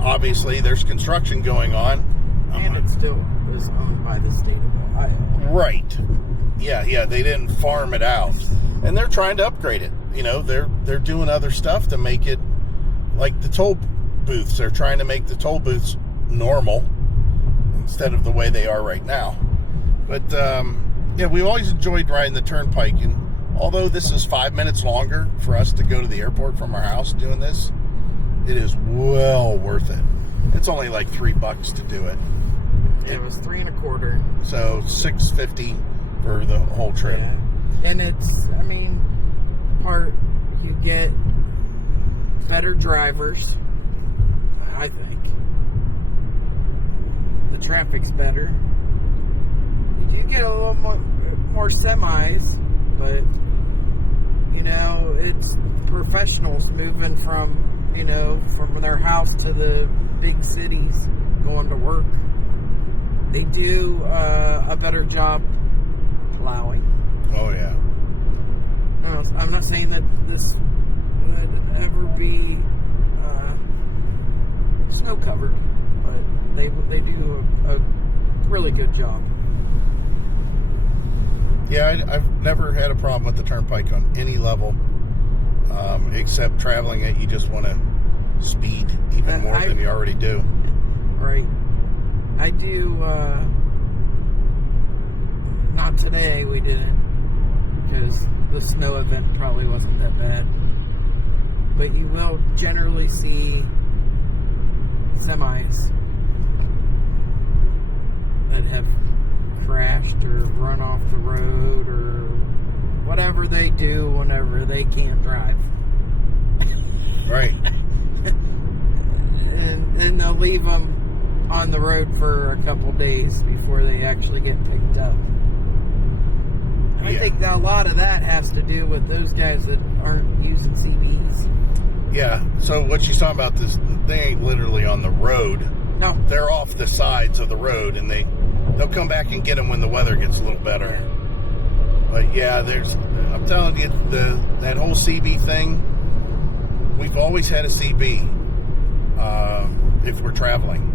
Obviously, there's construction going on. And it still is owned by the state of Ohio. Right. Yeah, they didn't farm it out. And they're trying to upgrade it. You know, they're doing other stuff to make it like the toll booths. They're trying to make the toll booths normal instead of the way they are right now. But, yeah, we've always enjoyed riding the turnpike. And although this is 5 minutes longer for us to go to the airport from our house doing this, it is well worth it. It's only like $3 to do it. It was $3.25. So $6.50 for the whole trip. Yeah. And it's, I mean, you get better drivers, I think. The traffic's better. You do get a little more semis, but, you know, it's professionals moving from their house to the big cities going to work. They do a better job plowing. Oh, yeah. No, I'm not saying that this would ever be snow covered, but they do a really good job. Yeah, I've never had a problem with the turnpike on any level, except traveling it. You just want to speed even more than you already do. Right. I do, not today, we didn't, because the snow event probably wasn't that bad. But you will generally see semis that have crashed or run off the road or whatever they do whenever they can't drive. Right. and they'll leave them on the road for a couple days before they actually get picked up. And I think that a lot of that has to do with those guys that aren't using CBs. Yeah, so what she's talking about, they ain't literally on the road. No. They're off the sides of the road, and they'll come back and get them when the weather gets a little better. But yeah, I'm telling you, that whole CB thing, we've always had a CB if we're traveling.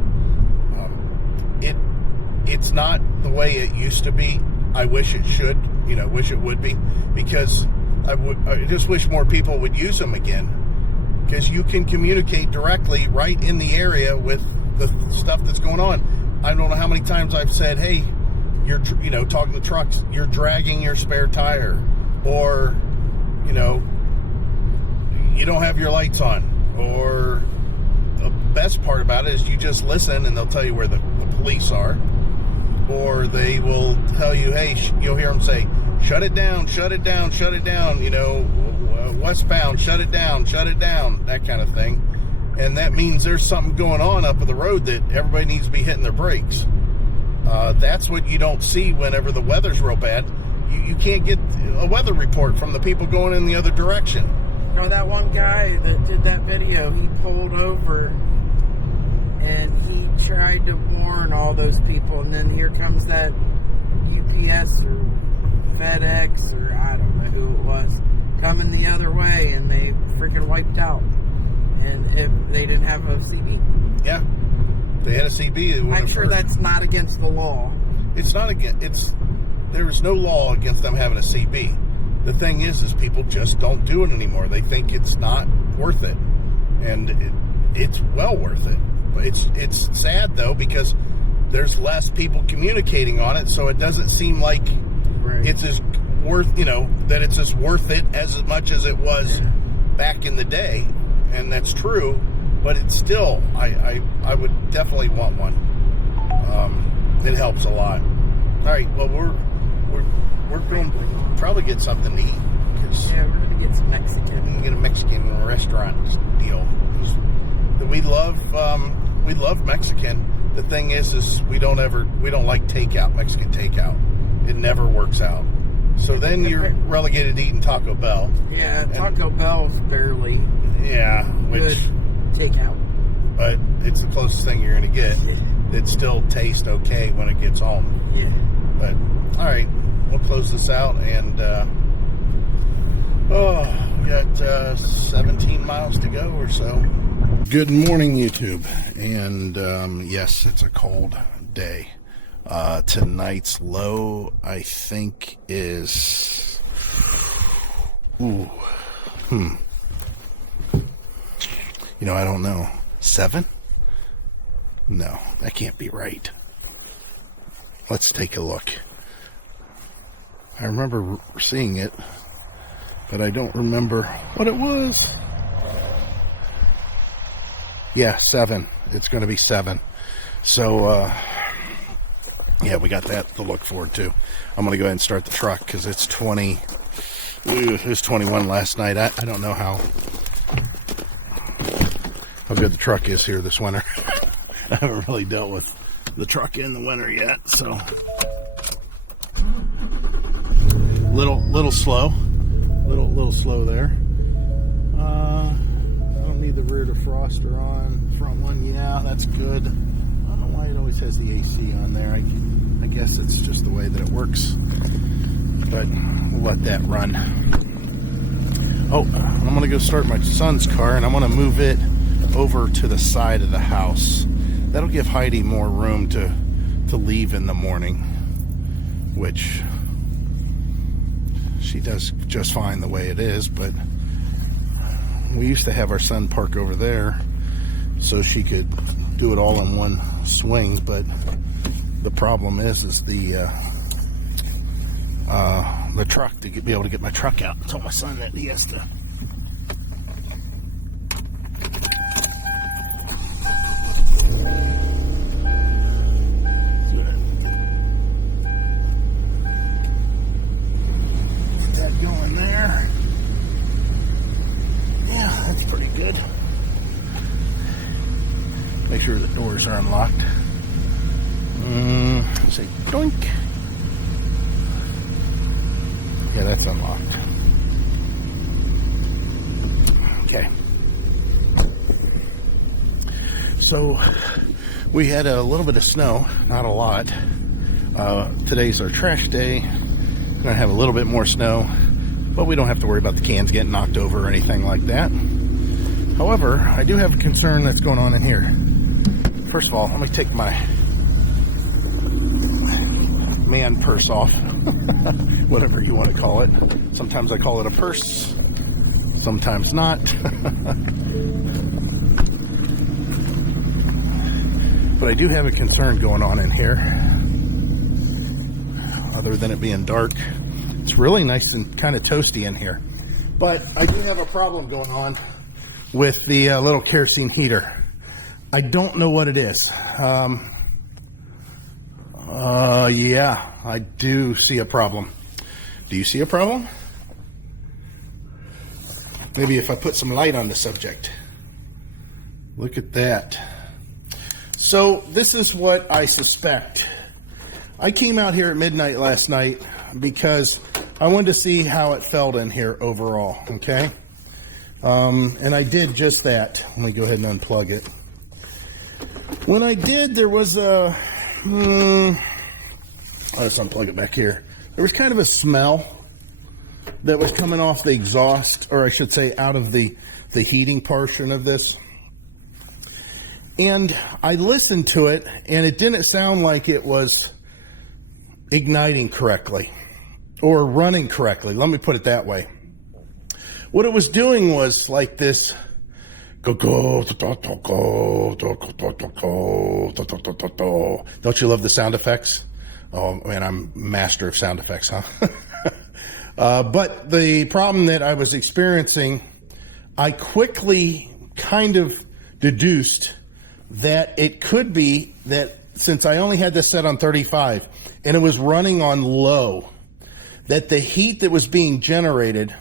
It's not the way it used to be. I wish it wish it would be, because I just wish more people would use them again, because you can communicate directly right in the area with the stuff that's going on. I don't know how many times I've said, hey, you're talking to trucks, you're dragging your spare tire, or you don't have your lights on, or the best part about it is you just listen and they'll tell you where the police are, or they will tell you, hey, you'll hear them say, shut it down, westbound, shut it down, that kind of thing. And that means there's something going on up the road that everybody needs to be hitting their brakes. That's what you don't see whenever the weather's real bad. You can't get a weather report from the people going in the other direction. You know, that one guy that did that video, he pulled over and he tried to warn all those people, and then here comes that UPS or FedEx or I don't know who it was coming the other way, and they freaking wiped out. And if they didn't have a CB. Yeah, they had a CB. I'm sure that's not against the law. It's not against. There is no law against them having a CB. The thing is people just don't do it anymore. They think it's not worth it, and it's well worth it. But it's sad though, because there's less people communicating on it, so it doesn't seem like it's as worth. That it's as worth it as much as it was back in the day. And that's true, but it's still, I would definitely want one. It helps a lot. All right, well, we're going to probably get something to eat. Yeah, we're going to get some Mexican. We can get a Mexican restaurant deal. We love Mexican. The thing is we don't like takeout, Mexican takeout. It never works out. So then you're relegated to eating Taco Bell. Yeah, Taco Bell's barely. Yeah, good takeout. But it's the closest thing you're going to get. It still tastes okay when it gets home. Yeah. But, all right. we'll close this out, and we got 17 miles to go or so. Good morning, YouTube, and yes, it's a cold day. Tonight's low, I think, is I don't know, 7? No, that can't be right. Let's take a look. I remember seeing it, but I don't remember what it was. Yeah, 7. It's going to be 7. So, yeah, we got that to look forward to. I'm going to go ahead and start the truck because it's 20. It was 21 last night. I don't know how good the truck is here this winter. I haven't really dealt with the truck in the winter yet, so little slow, little slow there. I don't need the rear defroster on. Front one, yeah, that's good. I don't know why it always has the AC on there. I guess it's just the way that it works, but we'll let that run. Oh, I'm gonna go start my son's car, and I'm gonna move it over to the side of the house. That'll give Heidi more room to leave in the morning, which she does just fine the way it is, but we used to have our son park over there so she could do it all in one swing, but the problem is the truck, to be able to get my truck out. I told my son that he has to going there. Yeah, that's pretty good. Make sure the doors are unlocked. Say doink. Yeah, that's unlocked. Okay. So we had a little bit of snow, not a lot. Today's our trash day. We're gonna have a little bit more snow, but we don't have to worry about the cans getting knocked over or anything like that. However, I do have a concern that's going on in here. First of all, let me take my man purse off, whatever you want to call it. Sometimes I call it a purse, sometimes not. But I do have a concern going on in here. Other than it being dark, it's really nice and kind of toasty in here. But I do have a problem going on with the little kerosene heater. I don't know what it is. Yeah, I do see a problem. Do you see a problem? Maybe if I put some light on the subject. Look at that. So this is what I suspect. I came out here at midnight last night because I wanted to see how it felt in here overall, okay? And I did just that. Let me go ahead and unplug it. When I did, there was a... let's unplug it back here. There was kind of a smell that was coming off the exhaust, or I should say out of the heating portion of this. And I listened to it, and it didn't sound like it was igniting correctly or running correctly. Let me put it that way. What it was doing was like this. Don't you love the sound effects? Oh man, I'm master of sound effects, huh? But the problem that I was experiencing, I quickly kind of deduced that it could be that since I only had this set on 35 and it was running on low, that the heat that was being generated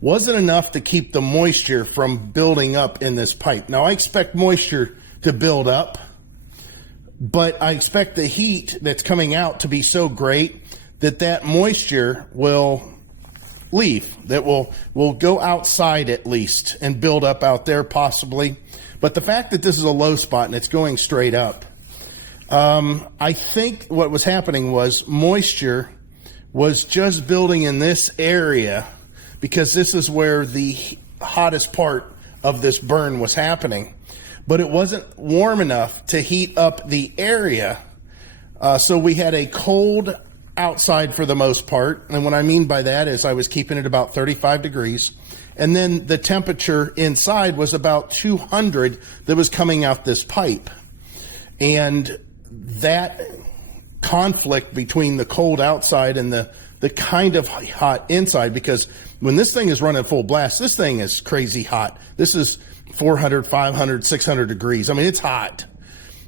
wasn't enough to keep the moisture from building up in this pipe. Now, I expect moisture to build up, but I expect the heat that's coming out to be so great that that moisture will leave, that will go outside at least and build up out there possibly. But the fact that this is a low spot and it's going straight up, I think what was happening was moisture was just building in this area because this is where the hottest part of this burn was happening. But it wasn't warm enough to heat up the area. So we had a cold outside for the most part. And what I mean by that is I was keeping it about 35 degrees. And then the temperature inside was about 200 that was coming out this pipe. And that conflict between the cold outside and the kind of hot inside, because when this thing is running full blast, this thing is crazy hot. This is 400, 500, 600 degrees. I mean, it's hot.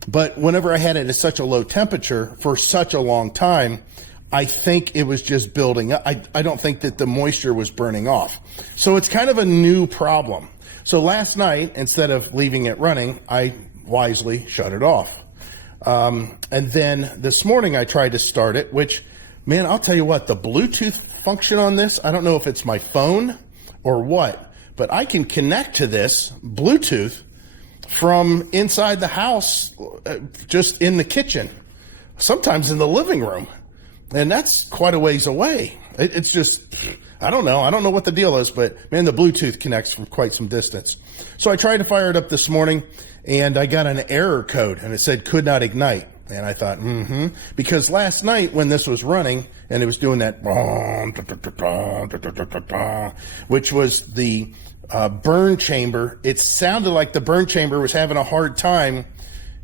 But whenever I had it at such a low temperature for such a long time, I think it was just building up. I don't think that the moisture was burning off. So it's kind of a new problem. So last night, instead of leaving it running, I wisely shut it off. And then this morning I tried to start it, which, man, I'll tell you what, the Bluetooth function on this, I don't know if it's my phone or what, but I can connect to this Bluetooth from inside the house, just in the kitchen, sometimes in the living room. And that's quite a ways away. It's just, I don't know. I don't know what the deal is, but man, the Bluetooth connects from quite some distance. So I tried to fire it up this morning and I got an error code and it said could not ignite. And I thought, because last night when this was running and it was doing that, which was the burn chamber, it sounded like the burn chamber was having a hard time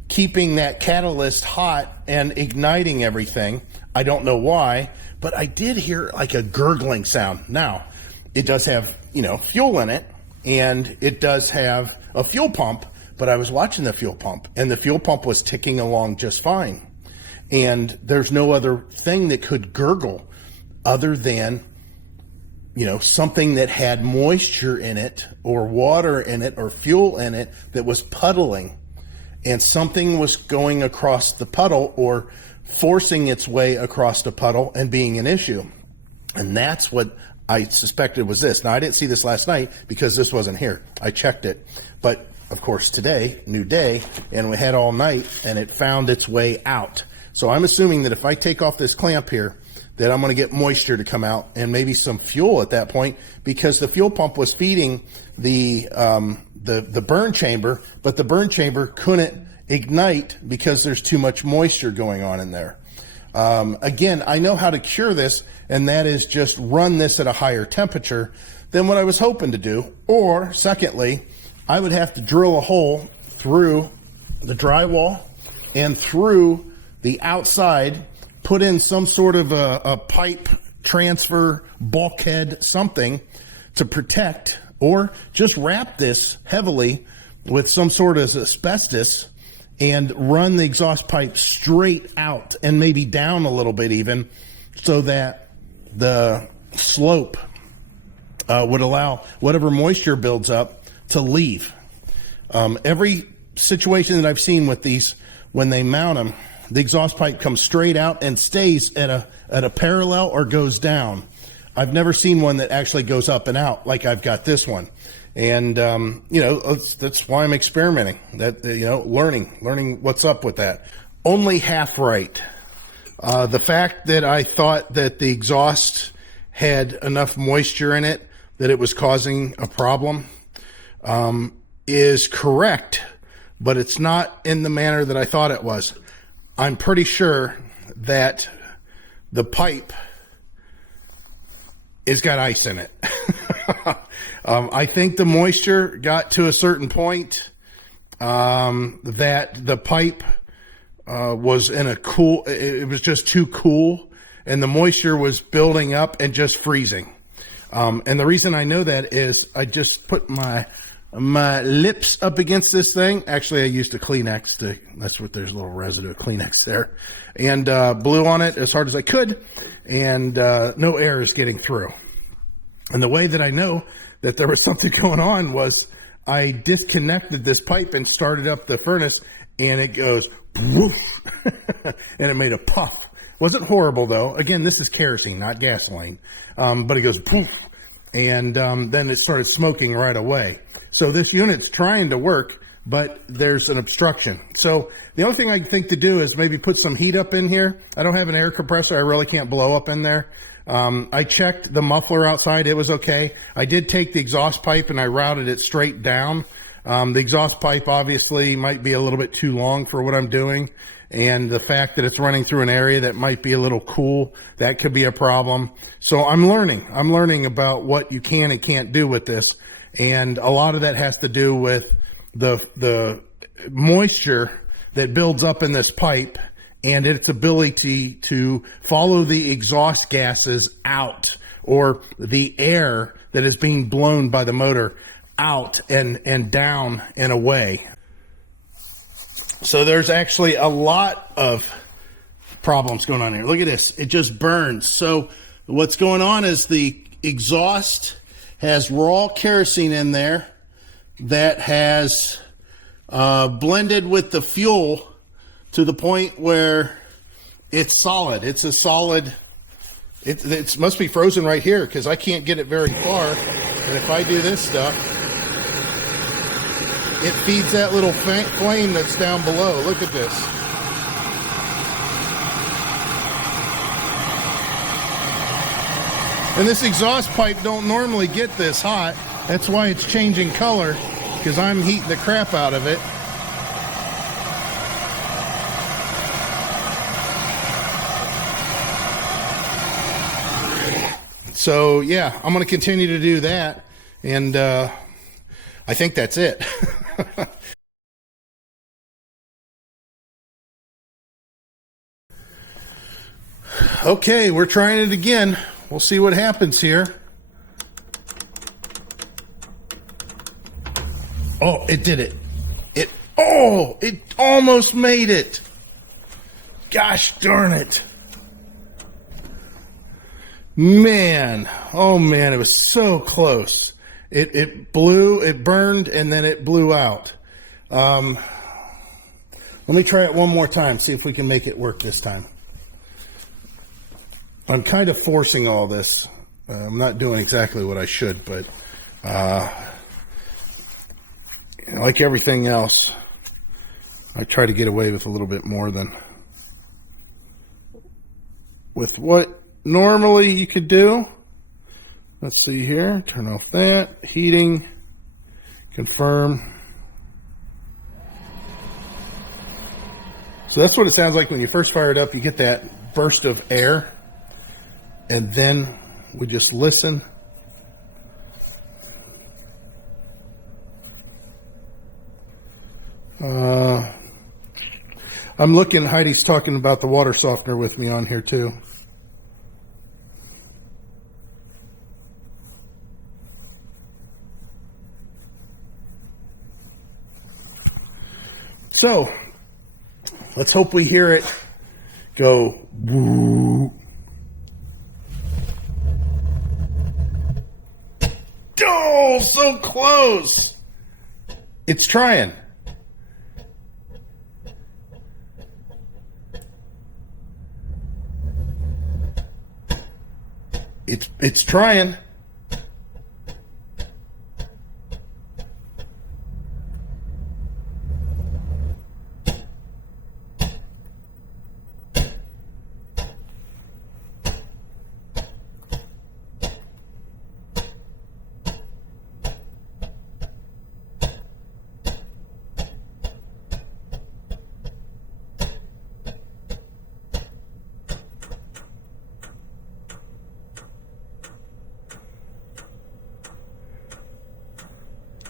keeping that catalyst hot and igniting everything. I don't know why, but I did hear like a gurgling sound. Now, it does have, fuel in it, and it does have a fuel pump, but I was watching the fuel pump, and the fuel pump was ticking along just fine. And there's no other thing that could gurgle other than, something that had moisture in it, or water in it, or fuel in it that was puddling. And something was going across the puddle or forcing its way across the puddle and being an issue. And that's what I suspected was this. Now, I didn't see this last night because this wasn't here. I checked it. But, of course, today, new day, and we had all night, and it found its way out. So I'm assuming that if I take off this clamp here, that I'm going to get moisture to come out and maybe some fuel at that point, because the fuel pump was feeding the burn chamber, but the burn chamber couldn't ignite because there's too much moisture going on in there. Again, I know how to cure this, and that is just run this at a higher temperature than what I was hoping to do. Or secondly, I would have to drill a hole through the drywall and through the outside, put in some sort of a pipe transfer bulkhead, something to protect, or just wrap this heavily with some sort of asbestos and run the exhaust pipe straight out and maybe down a little bit even, so that the slope would allow whatever moisture builds up to leave. Every situation that I've seen with these, when they mount them, the exhaust pipe comes straight out and stays at a parallel or goes down. I've never seen one that actually goes up and out like I've got this one. And, that's why I'm experimenting, learning what's up with that. Only half right. The fact that I thought that the exhaust had enough moisture in it that it was causing a problem is correct, but it's not in the manner that I thought it was. I'm pretty sure that the pipe has got ice in it. I think the moisture got to a certain point that the pipe was in it was just too cool, and the moisture was building up and just freezing. And the reason I know that is I just put my lips up against this thing. Actually, I used a Kleenex that's what there's a little residue of Kleenex there, and blew on it as hard as I could, and no air is getting through. And the way that I know that there was something going on was I disconnected this pipe and started up the furnace, and it goes woof, and it made a puff. Wasn't horrible though. Again, this is kerosene, not gasoline, but it goes poof, and then it started smoking right away. So this unit's trying to work, but there's an obstruction. So the only thing I think to do is maybe put some heat up in here. I don't have an air compressor. I really can't blow up in there. I checked the muffler outside. It was okay. I did take the exhaust pipe and I routed it straight down. The exhaust pipe obviously might be a little bit too long for what I'm doing. And the fact that it's running through an area that might be a little cool, that could be a problem. So I'm learning about what you can and can't do with this. And a lot of that has to do with the moisture that builds up in this pipe and its ability to follow the exhaust gases out, or the air that is being blown by the motor out and down and away. So there's actually a lot of problems going on here. Look at this. It just burns. So what's going on is the exhaust has raw kerosene in there that has blended with the fuel to the point where it's solid. It's a solid, it must be frozen right here because I can't get it very far. And if I do this stuff, it feeds that little flame that's down below. Look at this. And this exhaust pipe don't normally get this hot. That's why it's changing color, because I'm heating the crap out of it. So yeah, I'm going to continue to do that. And I think that's it. Okay, we're trying it again. We'll see what happens here. Oh, it did it. It almost made it. Gosh darn it. Man, oh man, it was so close. It blew, it burned, and then it blew out. Let me try it one more time, see if we can make it work this time. I'm kind of forcing all this. I'm not doing exactly what I should, but like everything else, I try to get away with a little bit more than with what normally you could do. Let's see here. Turn off that. Heating. Confirm. So that's what it sounds like when you first fire it up. You get that burst of air. And then we just listen. I'm looking, Heidi's talking about the water softener with me on here too. So, let's hope we hear it go woo. Oh, so close. It's trying. It's trying.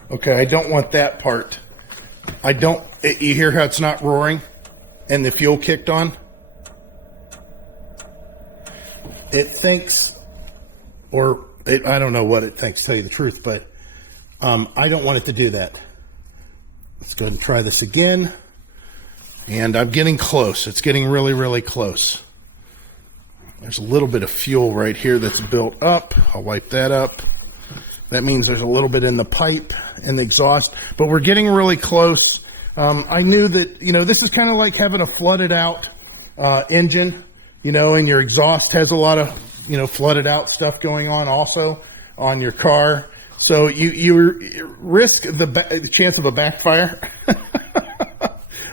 Okay, I don't want that part. You hear how it's not roaring and the fuel kicked on? It thinks, I don't know what it thinks, to tell you the truth, but I don't want it to do that. Let's go ahead and try this again. And I'm getting close. It's getting really, really close. There's a little bit of fuel right here that's built up. I'll wipe that up. That means there's a little bit in the pipe and the exhaust, but we're getting really close. I knew that, this is kind of like having a flooded out engine, and your exhaust has a lot of, flooded out stuff going on also on your car. So you risk the chance of a backfire.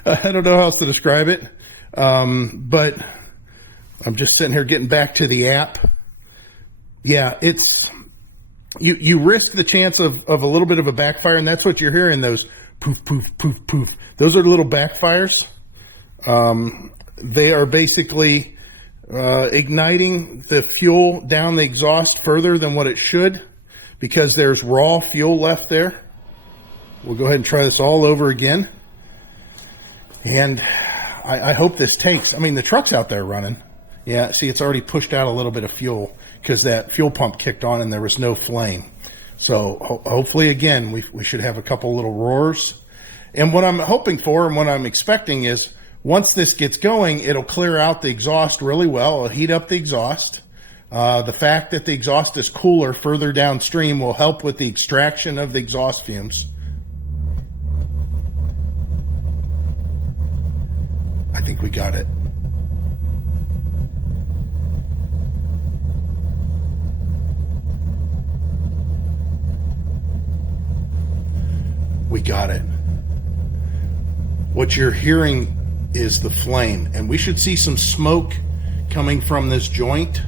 I don't know how else to describe it. But I'm just sitting here getting back to the app. Yeah, it's you risk the chance of a little bit of a backfire, and that's what you're hearing, those poof, poof, poof, poof. Those are little backfires. They are basically igniting the fuel down the exhaust further than what it should because there's raw fuel left there. We'll go ahead and try this all over again. And I hope this takes. I mean, the truck's out there running. Yeah, see, it's already pushed out a little bit of fuel because that fuel pump kicked on and there was no flame. So hopefully, again, we should have a couple little roars. And what I'm hoping for and what I'm expecting is once this gets going, it'll clear out the exhaust really well. It'll heat up the exhaust. The fact that the exhaust is cooler further downstream will help with the extraction of the exhaust fumes. I think we got it. We got it. What you're hearing is the flame, and we should see some smoke coming from this joint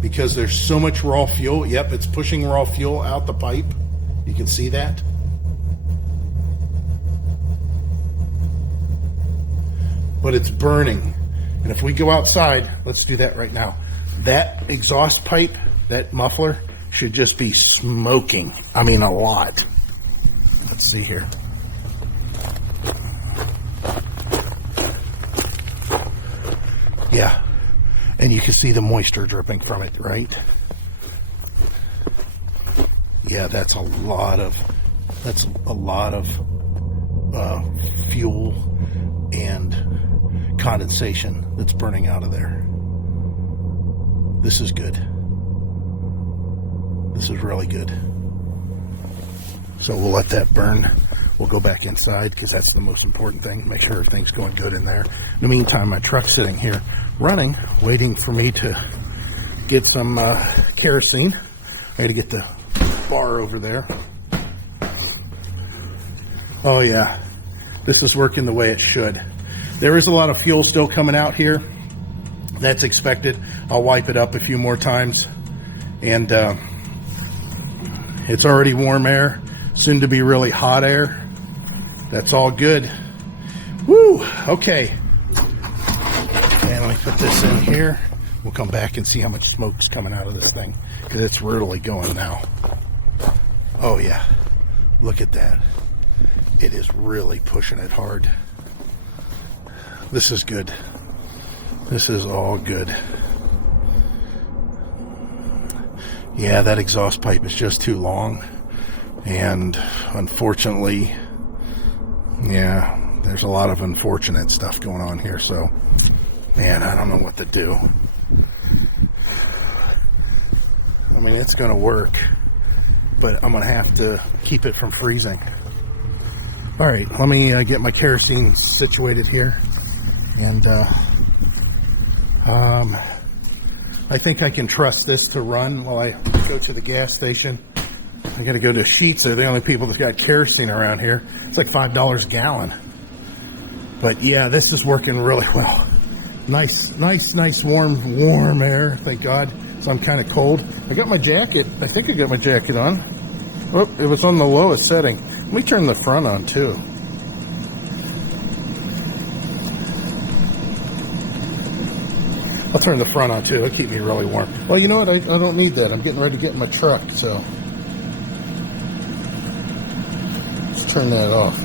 because there's so much raw fuel. Yep, it's pushing raw fuel out the pipe. You can see that. But it's burning. And if we go outside, let's do that right now. That exhaust pipe, that muffler, should just be smoking. I mean, a lot. Let's see here. Yeah. And you can see the moisture dripping from it, right? Yeah, that's a lot of fuel and condensation that's burning out of there. This is good. This is really good. So we'll let that burn. We'll go back inside because that's the most important thing. Make sure everything's going good in there. In the meantime, my truck's sitting here running, waiting for me to get some kerosene. I got to get the bar over there. Oh yeah, this is working the way it should. There is a lot of fuel still coming out here. That's expected. I'll wipe it up a few more times. And it's already warm air, soon to be really hot air. That's all good. Woo, okay. And let me put this in here. We'll come back and see how much smoke's coming out of this thing, because it's really going now. Oh yeah, look at that. It is really pushing it hard. This is good. This is all good. Yeah, that exhaust pipe is just too long. And unfortunately, yeah, there's a lot of unfortunate stuff going on here. So, man, I don't know what to do. I mean, it's going to work, but I'm going to have to keep it from freezing. All right, let me get my kerosene situated here. And I think I can trust this to run while I go to the gas station. I got to go to Sheets. They're the only people that's got kerosene around here. It's like $5 a gallon. But yeah, this is working really well. Nice, warm air. Thank God. So I'm kind of cold. I got my jacket. I think I got my jacket on. Oh, it was on the lowest setting. Let me turn the front on too. I'll turn the front on too. It'll keep me really warm. Well, you know what? I don't need that. I'm getting ready to get in my truck, so let's turn that off.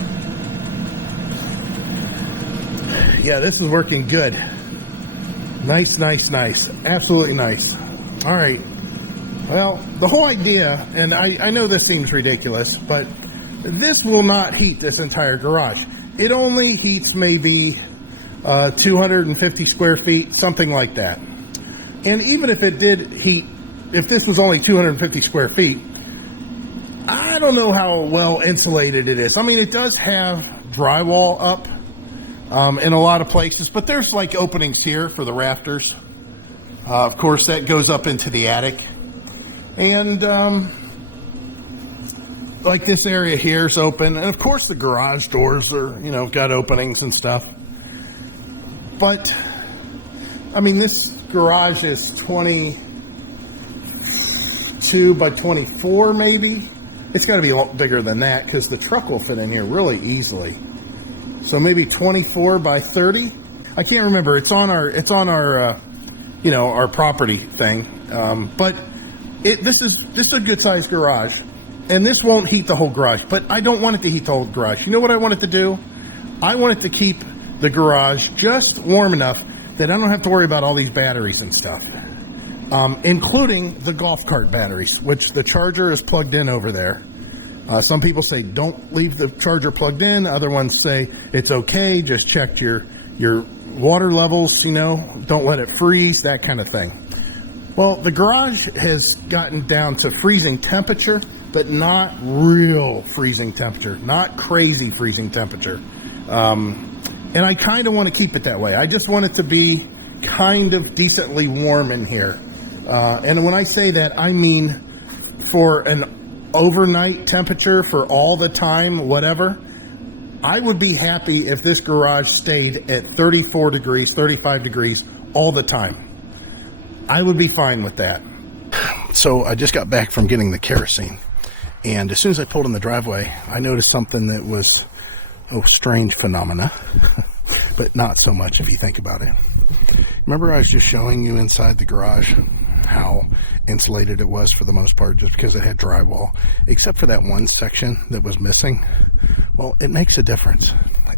Yeah, this is working good. Nice. Absolutely nice. All right. Well, the whole idea, and I know this seems ridiculous, but this will not heat this entire garage. It only heats maybe 250 square feet, something like that. And even if it did heat, if this was only 250 square feet, I don't know how well insulated it is. I mean, it does have drywall up in a lot of places, but there's like openings here for the rafters. Of course, that goes up into the attic. And like this area here is open. And of course, the garage doors are, got openings and stuff. But, I mean, this garage is 20 22 by 24 maybe. It's got to be a lot bigger than that because the truck will fit in here really easily. So maybe 24 by 30. I can't remember. It's on our you know, our property thing. But this is a good sized garage, and this won't heat the whole garage. But I don't want it to heat the whole garage. You know what I want it to do? I want it to keep the garage just warm enough that I don't have to worry about all these batteries and stuff, including the golf cart batteries, which the charger is plugged in over there. Some people say don't leave the charger plugged in. Other ones say it's okay, just check your water levels, you know, don't let it freeze, that kind of thing. Well, the garage has gotten down to freezing temperature, but not real freezing temperature, not crazy freezing temperature. And I kind of want to keep it that way. I just want it to be kind of decently warm in here. And when I say that, I mean for an overnight temperature for all the time, whatever. I would be happy if this garage stayed at 34 degrees, 35 degrees all the time. I would be fine with that. So I just got back from getting the kerosene, and as soon as I pulled in the driveway, I noticed something that was a strange phenomena, but not so much if you think about it. Remember I was just showing you inside the garage how insulated it was for the most part, just because it had drywall, except for that one section that was missing. Well, it makes a difference,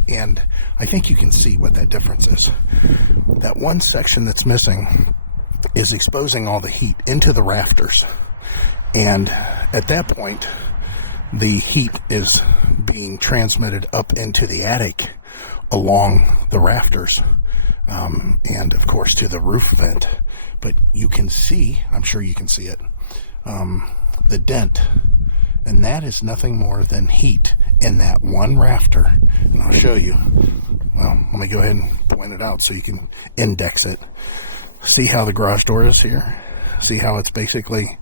and I think you can see what that difference is. That one section that's missing is exposing all the heat into the rafters, and at that point the heat is being transmitted up into the attic along the rafters, and of course to the roof vent. But you can see, I'm sure you can see it, the dent, and that is nothing more than heat in that one rafter. And I'll show you. Well, let me go ahead and point it out so you can index it. See how the garage door is here? See how it's basically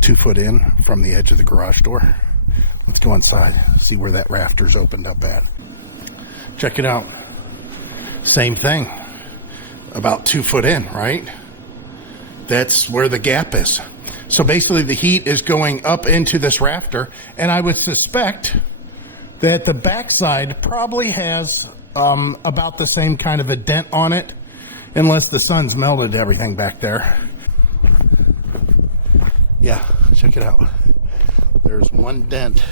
2 foot in from the edge of the garage door? Let's go inside, see where that rafter's opened up at. Check it out. Same thing. About 2 foot in, right? That's where the gap is. So basically the heat is going up into this rafter, and I would suspect that the backside probably has about the same kind of a dent on it, unless the sun's melted everything back there. Yeah, check it out. There's one dent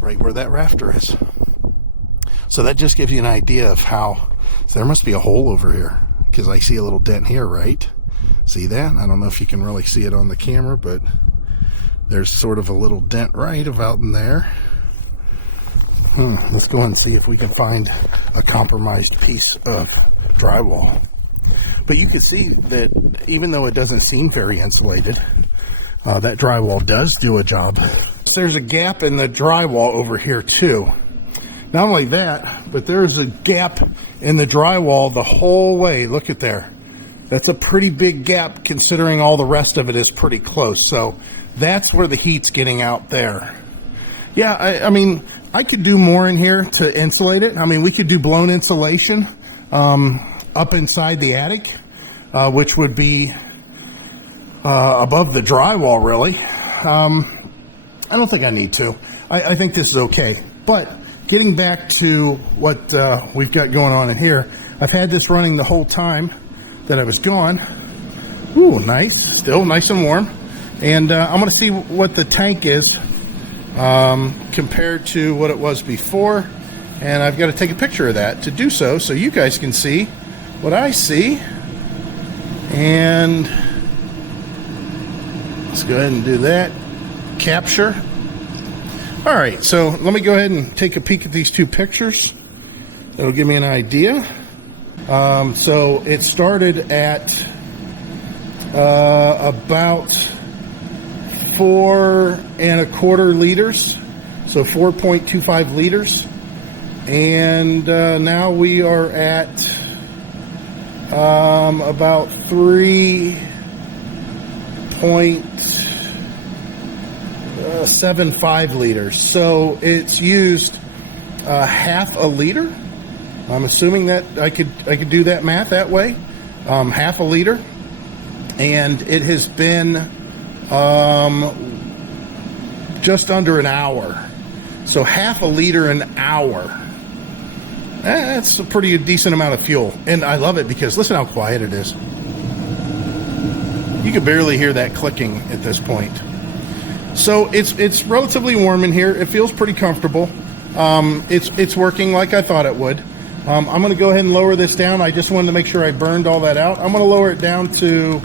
right where that rafter is. So that just gives you an idea of how, so there must be a hole over here, because I see a little dent here, right? See that? I don't know if you can really see it on the camera, but there's sort of a little dent right about in there. Let's go and see if we can find a compromised piece of drywall. But you can see that even though it doesn't seem very insulated, that drywall does do a job. So there's a gap in the drywall over here too. Not only that, but there's a gap in the drywall the whole way. Look at there. That's a pretty big gap considering all the rest of it is pretty close. So that's where the heat's getting out there. Yeah, I mean, I could do more in here to insulate it. I mean, we could do blown insulation up inside the attic, which would be above the drywall, really. I don't think I need to. I think this is okay. But getting back to what we've got going on in here, I've had this running the whole time that I was gone. Ooh, nice. Still nice and warm. And I'm going to see what the tank is compared to what it was before. And I've got to take a picture of that to do so you guys can see what I see. And let's go ahead and do that. Capture. All right, so let me go ahead and take a peek at these two pictures. That'll give me an idea. So it started at about 4 1/4 liters, so 4.25 liters, and now we are at about 3.75 liters. So it's used half a liter. I'm assuming that I could do that math that way. Half a liter, and it has been Just under an hour. So half a liter an hour. That's a pretty decent amount of fuel. And I love it because listen how quiet it is. You can barely hear that clicking at this point. So it's relatively warm in here. It feels pretty comfortable. It's working like I thought it would. I'm going to go ahead and lower this down. I just wanted to make sure I burned all that out. I'm going to lower it down to,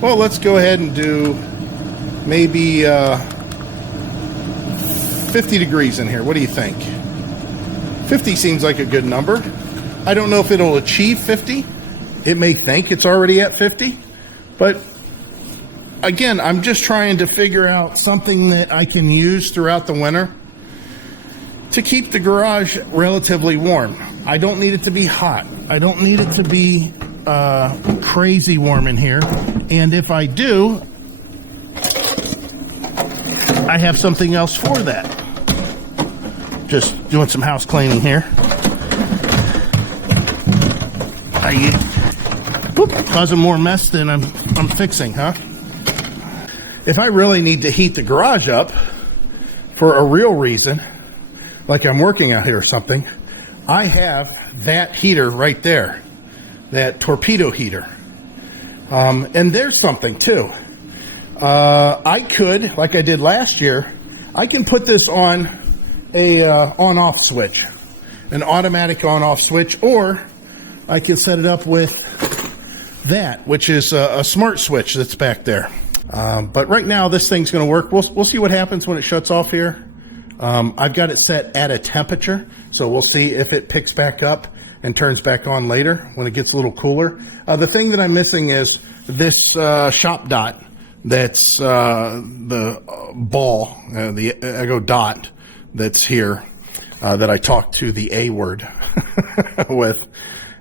well, let's go ahead and do maybe 50 degrees in here. What do you think? 50 seems like a good number. I don't know if it'll achieve 50. It may think it's already at 50. But again, I'm just trying to figure out something that I can use throughout the winter to keep the garage relatively warm. I don't need it to be hot. I don't need it to be crazy warm in here. And if I do, I have something else for that. Just doing some house cleaning here. Causing more mess than I'm fixing, huh? If I really need to heat the garage up for a real reason, like I'm working out here or something, I have that heater right there, that torpedo heater. And there's something too. I could, like I did last year, I can put this on a on-off switch, an automatic on-off switch, or I can set it up with that, which is a smart switch that's back there. But right now, this thing's going to work. We'll see what happens when it shuts off here. I've got it set at a temperature, so we'll see if it picks back up and turns back on later when it gets a little cooler. The thing that I'm missing is this shop dot. That's the ball, the Ego dot that's here that I talk to the A word with,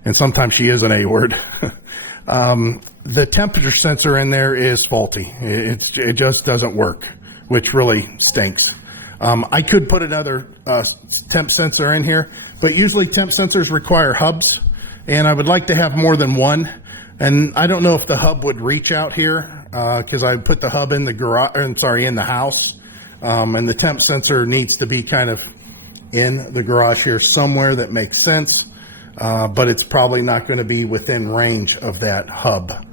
and sometimes she is an A word. The temperature sensor in there is faulty. It just doesn't work, which really stinks. I could put another temp sensor in here, but usually temp sensors require hubs, and I would like to have more than one. And I don't know if the hub would reach out here because I put the hub in the garage. In the house, and the temp sensor needs to be kind of in the garage here somewhere that makes sense. But it's probably not going to be within range of that hub.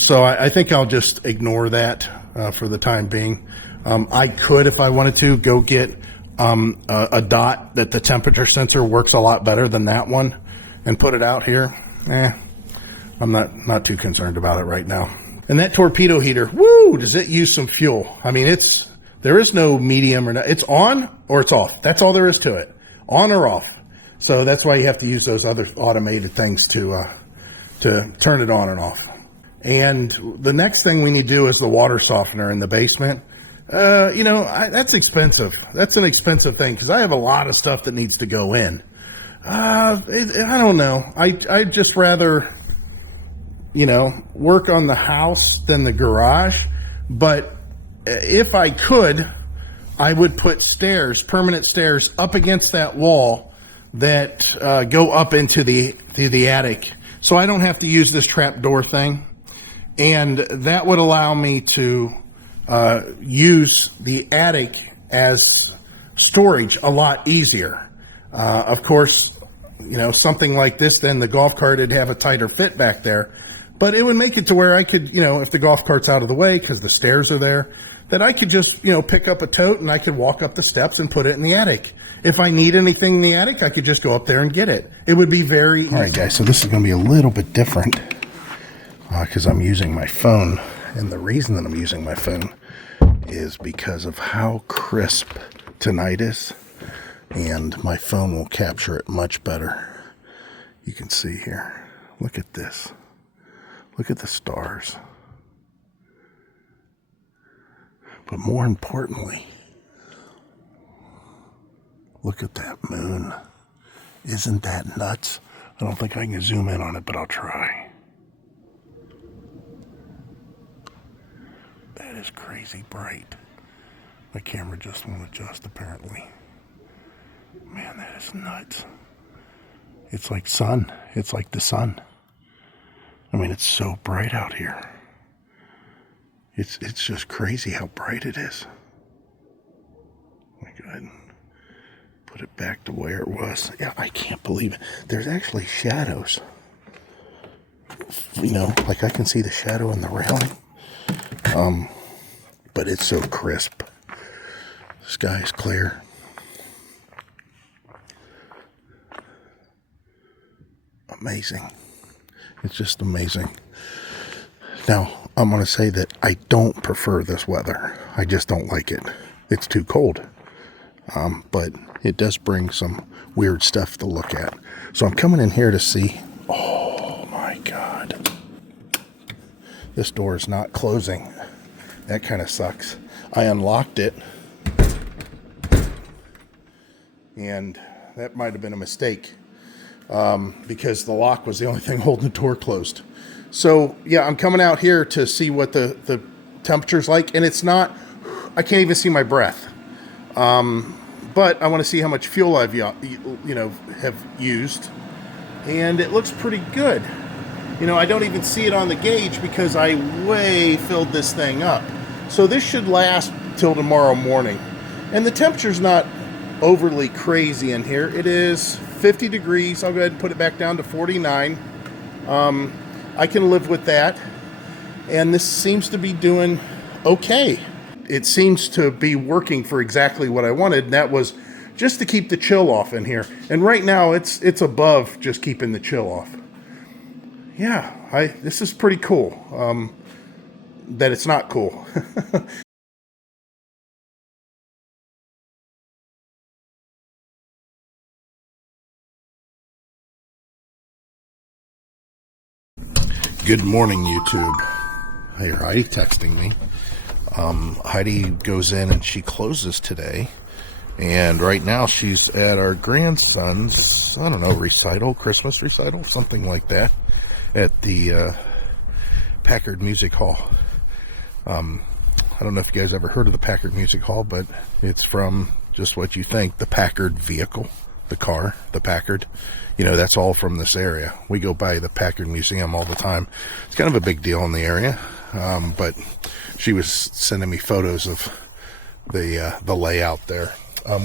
So I think I'll just ignore that for the time being. I could, if I wanted to, go get a dot that the temperature sensor works a lot better than that one and put it out here. I'm not too concerned about it right now. And that torpedo heater, woo, does it use some fuel? I mean, there is no medium or not. It's on or it's off. That's all there is to it. On or off. So that's why you have to use those other automated things to turn it on and off. And the next thing we need to do is the water softener in the basement. That's expensive. That's an expensive thing because I have a lot of stuff that needs to go in. I don't know. I'd just rather, work on the house than the garage. But if I could, I would put permanent stairs up against that wall that go up into the attic. So I don't have to use this trap door thing. And that would allow me to use the attic as storage a lot easier. Of course, something like this, then the golf cart would have a tighter fit back there. But it would make it to where I could, if the golf cart's out of the way because the stairs are there, that I could just, pick up a tote and I could walk up the steps and put it in the attic. If I need anything in the attic, I could just go up there and get it. It would be very easy. All right, guys, so this is going to be a little bit different because I'm using my phone. And the reason that I'm using my phone is because of how crisp tonight is. And my phone will capture it much better. You can see here. Look at this. Look at the stars. But more importantly, look at that moon. Isn't that nuts? I don't think I can zoom in on it, but I'll try. That is crazy bright. My camera just won't adjust, apparently. Man, that is nuts. It's like sun. It's like the sun. I mean, it's so bright out here. It's just crazy how bright it is. Let me go ahead and put it back to where it was. Yeah, I can't believe it. There's actually shadows. You know, like I can see the shadow in the railing. But it's so crisp. The sky is clear. Amazing. It's just amazing. Now, I'm going to say that I don't prefer this weather. I just don't like it. It's too cold. But it does bring some weird stuff to look at. So I'm coming in here to see. Oh my God. This door is not closing. That kind of sucks. I unlocked it. And that might have been a mistake. Because the lock was the only thing holding the door closed. So, yeah, I'm coming out here to see what the temperature's like, and it's not, I can't even see my breath. But I want to see how much fuel I've, have used, and it looks pretty good. You know, I don't even see it on the gauge because I way filled this thing up. So this should last till tomorrow morning. And the temperature's not overly crazy in here. It is 50 degrees. I'll go ahead and put it back down to 49. I can live with that. And this seems to be doing okay. It seems to be working for exactly what I wanted. And that was just to keep the chill off in here. And right now it's above just keeping the chill off. Yeah, this is pretty cool. That it's not cool. Good morning, YouTube. Hey, Heidi texting me. Heidi goes in and she closes today. And right now she's at our grandson's, I don't know, recital, Christmas recital, something like that, at the Packard Music Hall. I don't know if you guys ever heard of the Packard Music Hall, but it's from just what you think, the Packard vehicle, the car, the Packard. You know, that's all from this area. We go by the Packard Museum all the time. It's kind of a big deal in the area. But she was sending me photos of the layout there.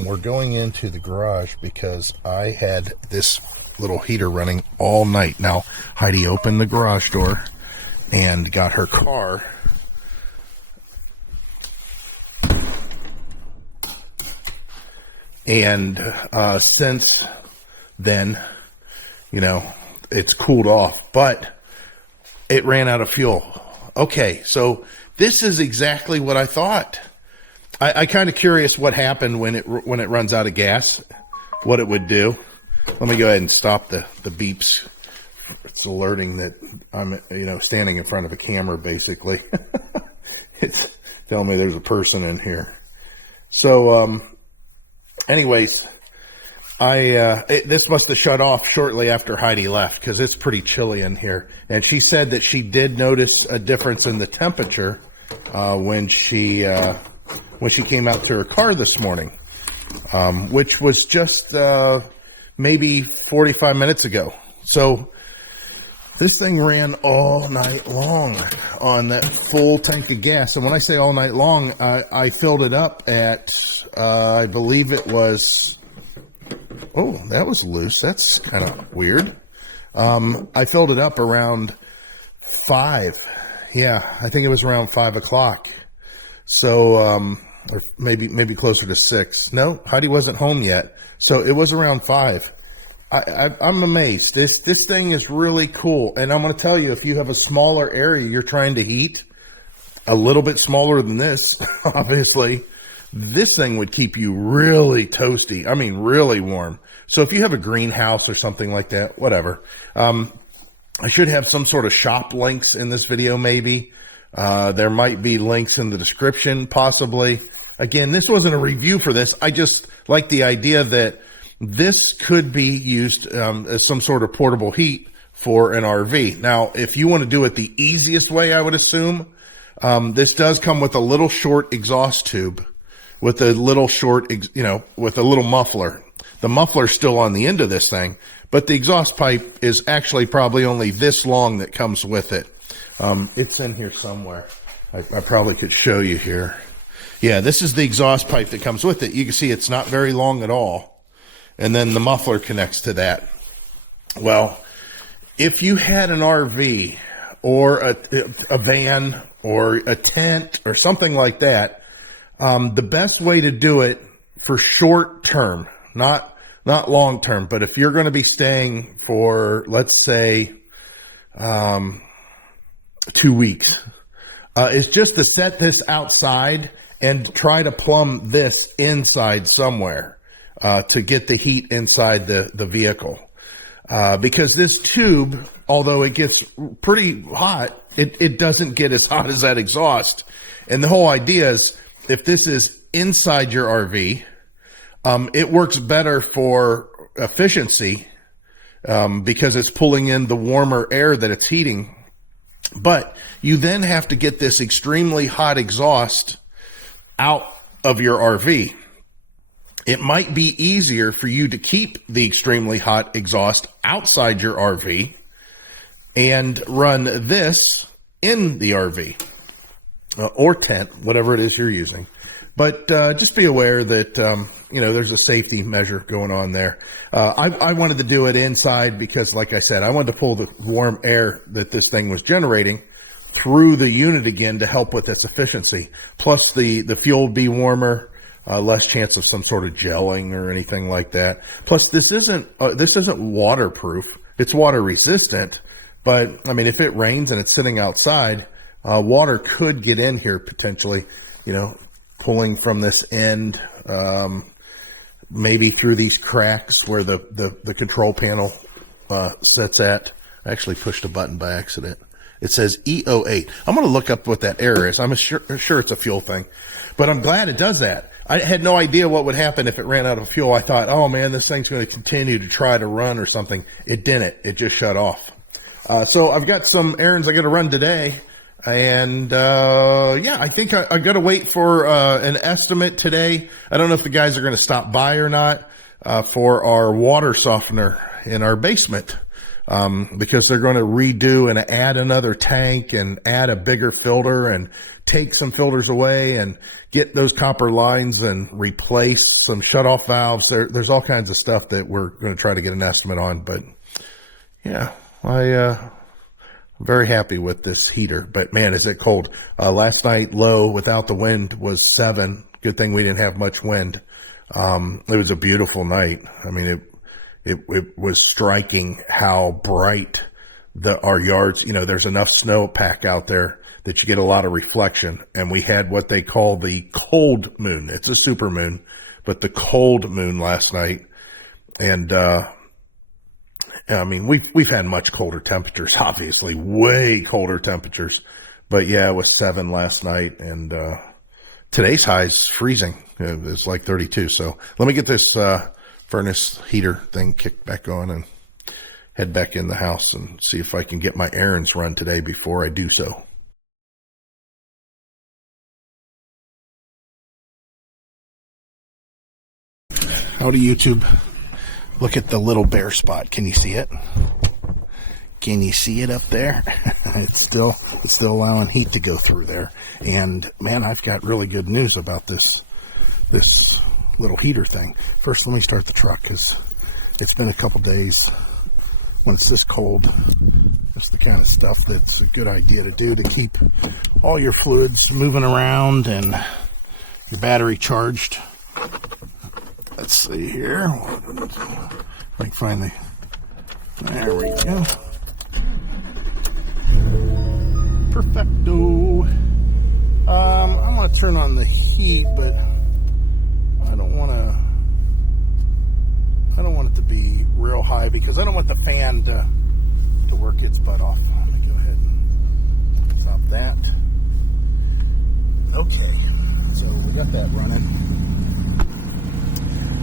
We're going into the garage because I had this little heater running all night. Now, Heidi opened the garage door and got her car. And since then, you know, it's cooled off, but it ran out of fuel. Okay, so this is exactly what I thought. I kind of curious what happened when it runs out of gas, what it would do. Let me go ahead and stop the beeps. It's alerting that I'm, standing in front of a camera, basically. It's telling me there's a person in here. So, anyways, this must have shut off shortly after Heidi left because it's pretty chilly in here. And she said that she did notice a difference in the temperature when she came out to her car this morning, which was just maybe 45 minutes ago. So this thing ran all night long on that full tank of gas. And when I say all night long, I filled it up at, I believe it was, oh, that was loose. That's kind of weird. I filled it up around 5. Yeah, I think it was around 5 o'clock. So, or maybe closer to 6. No, Heidi wasn't home yet. So it was around 5. I'm amazed. This thing is really cool. And I'm going to tell you, if you have a smaller area you're trying to heat, a little bit smaller than this, obviously, this thing would keep you really toasty. I mean, really warm. So if you have a greenhouse or something like that, whatever. I should have some sort of shop links in this video, maybe. There might be links in the description, possibly. Again, this wasn't a review for this. I just like the idea that this could be used as some sort of portable heat for an RV. Now, if you want to do it the easiest way, I would assume, this does come with a little short exhaust tube with a little short, with a little muffler. The muffler's still on the end of this thing, but the exhaust pipe is actually probably only this long that comes with it. It's in here somewhere. I probably could show you here. Yeah, this is the exhaust pipe that comes with it. You can see it's not very long at all. And then the muffler connects to that. Well, if you had an RV or a van or a tent or something like that, the best way to do it for short term, not long term, but if you're going to be staying for, let's say, 2 weeks, is just to set this outside and try to plumb this inside somewhere to get the heat inside the vehicle. Because this tube, although it gets pretty hot, it doesn't get as hot as that exhaust. And the whole idea is, if this is inside your RV, it works better for efficiency because it's pulling in the warmer air that it's heating. But you then have to get this extremely hot exhaust out of your RV. It might be easier for you to keep the extremely hot exhaust outside your RV and run this in the RV or tent, whatever it is you're using. But just be aware that, there's a safety measure going on there. I wanted to do it inside because, like I said, I wanted to pull the warm air that this thing was generating through the unit again to help with its efficiency. Plus, the fuel would be warmer, less chance of some sort of gelling or anything like that. Plus, this isn't waterproof. It's water resistant, but I mean, if it rains and it's sitting outside, water could get in here potentially, pulling from this end, maybe through these cracks where the control panel sits at. I actually pushed a button by accident. It says E08. I'm going to look up what that error is. I'm sure it's a fuel thing, but I'm glad it does that. I had no idea what would happen if it ran out of fuel. I thought, oh man, this thing's going to continue to try to run or something. It didn't. It just shut off. So I've got some errands I got to run today. And, I think I got to wait for, an estimate today. I don't know if the guys are going to stop by or not, for our water softener in our basement. Because they're going to redo and add another tank and add a bigger filter and take some filters away and get those copper lines and replace some shutoff valves. There's all kinds of stuff that we're going to try to get an estimate on, but yeah, I'm very happy with this heater, but man, is it cold. Last night low without the wind was 7. Good thing we didn't have much wind. It was a beautiful night. I mean, it was striking how bright our yards, there's enough snowpack out there that you get a lot of reflection. And we had what they call the cold moon. It's a super moon, but the cold moon last night. And, I mean, we've had much colder temperatures, obviously, way colder temperatures. But yeah, it was 7 last night, and today's high is freezing. It's like 32. So let me get this furnace heater thing kicked back on and head back in the house and see if I can get my errands run today before I do so. Howdy, YouTube. Look at the little bare spot. Can you see it? Can you see it up there? It's still allowing heat to go through there. And man, I've got really good news about this little heater thing. First, let me start the truck because it's been a couple days when it's this cold. It's the kind of stuff that's a good idea to do to keep all your fluids moving around and your battery charged. Let's see here. If I can find the... There we go. Perfecto. I'm going to turn on the heat, but I don't want it to be real high because I don't want the fan to work its butt off. Let me go ahead and stop that. Okay. So we got that running.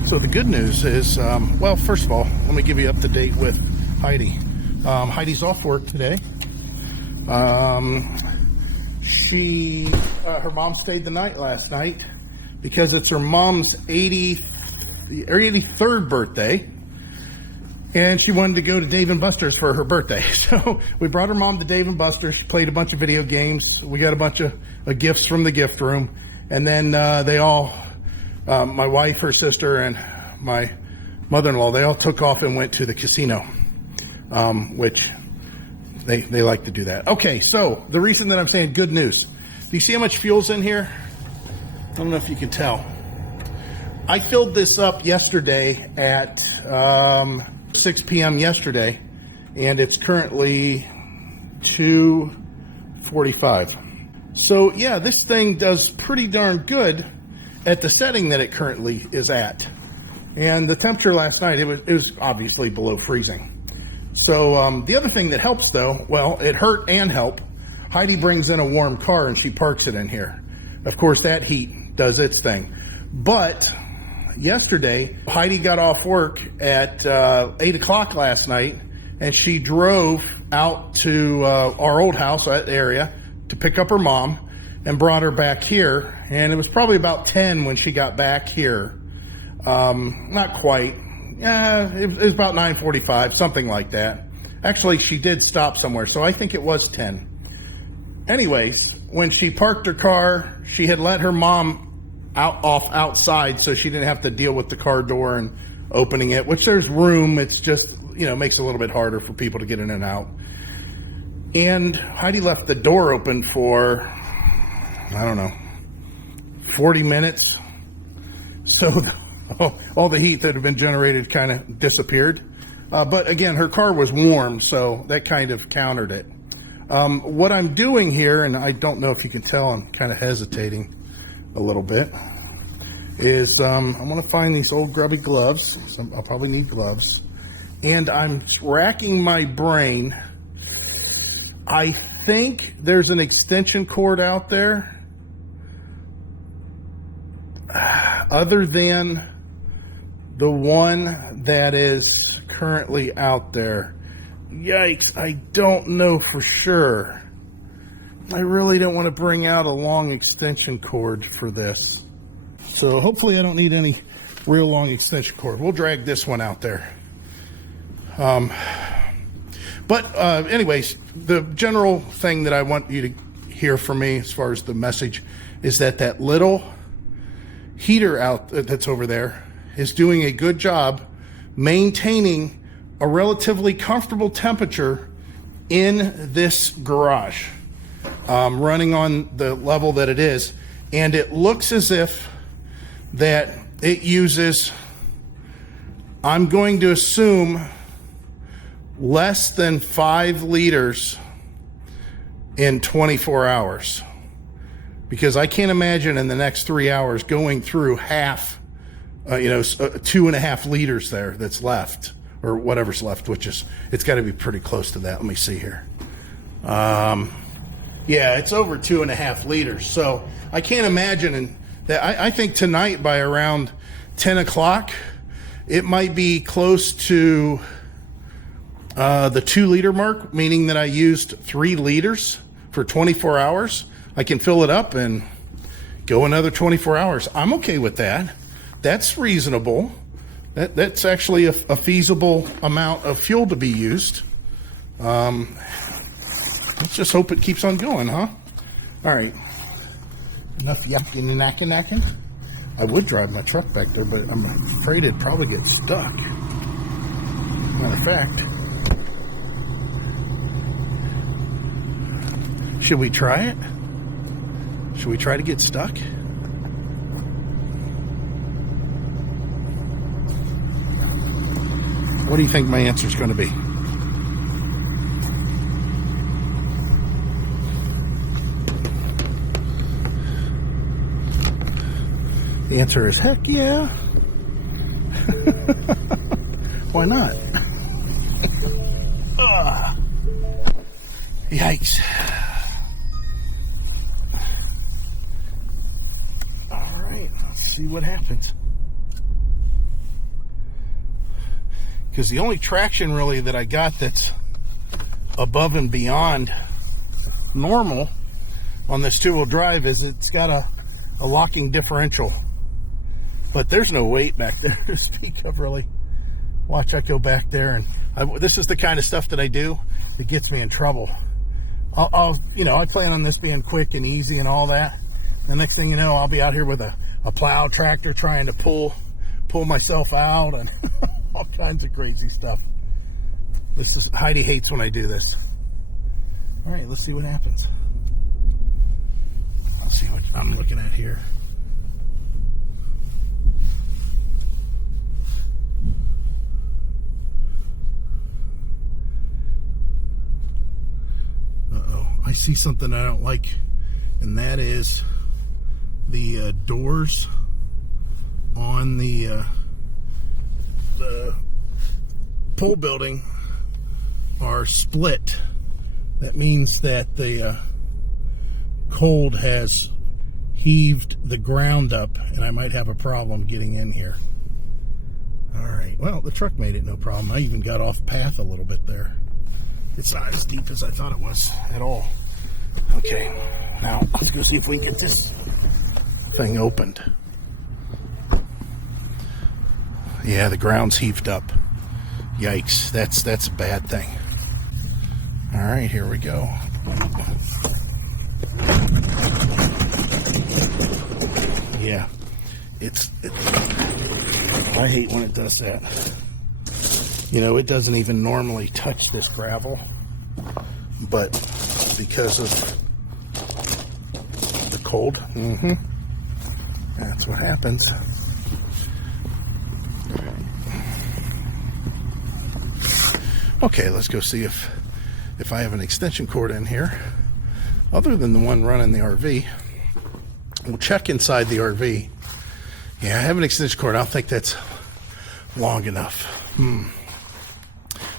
So the good news is, well, first of all, let me give you up to date with Heidi. Heidi's off work today. Her mom stayed the night last night because it's her mom's 83rd birthday. And she wanted to go to Dave & Buster's for her birthday. So we brought her mom to Dave & Buster's. She played a bunch of video games. We got a bunch of gifts from the gift room. And then they all, my wife, her sister, and my mother-in-law, they all took off and went to the casino, which they like to do that. Okay, so the reason that I'm saying good news, do you see how much fuel's in here? I don't know if you can tell. I filled this up yesterday at 6 p.m. yesterday, and it's currently 2:45. So yeah, this thing does pretty darn good at the setting that it currently is at. And the temperature last night, it was obviously below freezing. So the other thing that helps though, well, it hurt and helped. Heidi brings in a warm car and she parks it in here. Of course, that heat does its thing. But yesterday, Heidi got off work at 8 o'clock last night, and she drove out to our old house area to pick up her mom and brought her back here. And it was probably about 10 when she got back here. Not quite. It was about 9:45, something like that. Actually, she did stop somewhere, so I think it was 10. Anyways, when she parked her car, she had let her mom off outside so she didn't have to deal with the car door and opening it, which there's room. It's just, makes it a little bit harder for people to get in and out. And Heidi left the door open for, I don't know, 40 minutes. So all the heat that had been generated kind of disappeared. But again, her car was warm, so that kind of countered it. What I'm doing here, and I don't know if you can tell, I'm kind of hesitating a little bit, is I'm going to find these old grubby gloves. So I'll probably need gloves. And I'm racking my brain. I think there's an extension cord out there other than the one that is currently out there. Yikes, I don't know for sure. I really don't want to bring out a long extension cord for this. So hopefully I don't need any real long extension cord. We'll drag this one out there. Anyways, the general thing that I want you to hear from me as far as the message is that little heater out that's over there is doing a good job maintaining a relatively comfortable temperature in this garage, running on the level that it is. And it looks as if that it uses, I'm going to assume, less than 5 liters in 24 hours. Because I can't imagine in the next 3 hours going through half, 2.5 liters there that's left, or whatever's left, which is, it's got to be pretty close to that. Let me see here. Yeah, it's over 2.5 liters. So I can't imagine that. I think tonight by around 10 o'clock, it might be close to the 2 liter mark, meaning that I used 3 liters for 24 hours. I can fill it up and go another 24 hours. I'm okay with that. That's reasonable. That's actually a feasible amount of fuel to be used. Let's just hope it keeps on going, huh? All right. Enough yapping and knacking. I would drive my truck back there, but I'm afraid it'd probably get stuck. Matter of fact, should we try it? Should we try to get stuck? What do you think my answer is going to be? The answer is heck yeah. Why not? Yikes. All right, let's see what happens. Because the only traction really that I got that's above and beyond normal on this 2-wheel drive is it's got a locking differential. But there's no weight back there to speak of, really. Watch, I go back there, and this is the kind of stuff that I do that gets me in trouble. I plan on this being quick and easy and all that. The next thing you know, I'll be out here with a plow tractor trying to pull myself out and all kinds of crazy stuff. Heidi hates when I do this. All right, let's see what happens. I'll see what I'm looking at here. I see something I don't like, and that is the doors on the pole building are split. That means that the cold has heaved the ground up, and I might have a problem getting in here. All right, well, the truck made it no problem. I even got off path a little bit there. It's not as deep as I thought it was at all. Okay, now let's go see if we can get this thing opened. Yeah, the ground's heaved up. Yikes, that's a bad thing. All right, here we go. Yeah, I hate when it does that. You know, it doesn't even normally touch this gravel, but because of the cold, that's what happens. Okay, let's go see if I have an extension cord in here, other than the one running the RV. We'll check inside the RV. Yeah, I have an extension cord. I don't think that's long enough.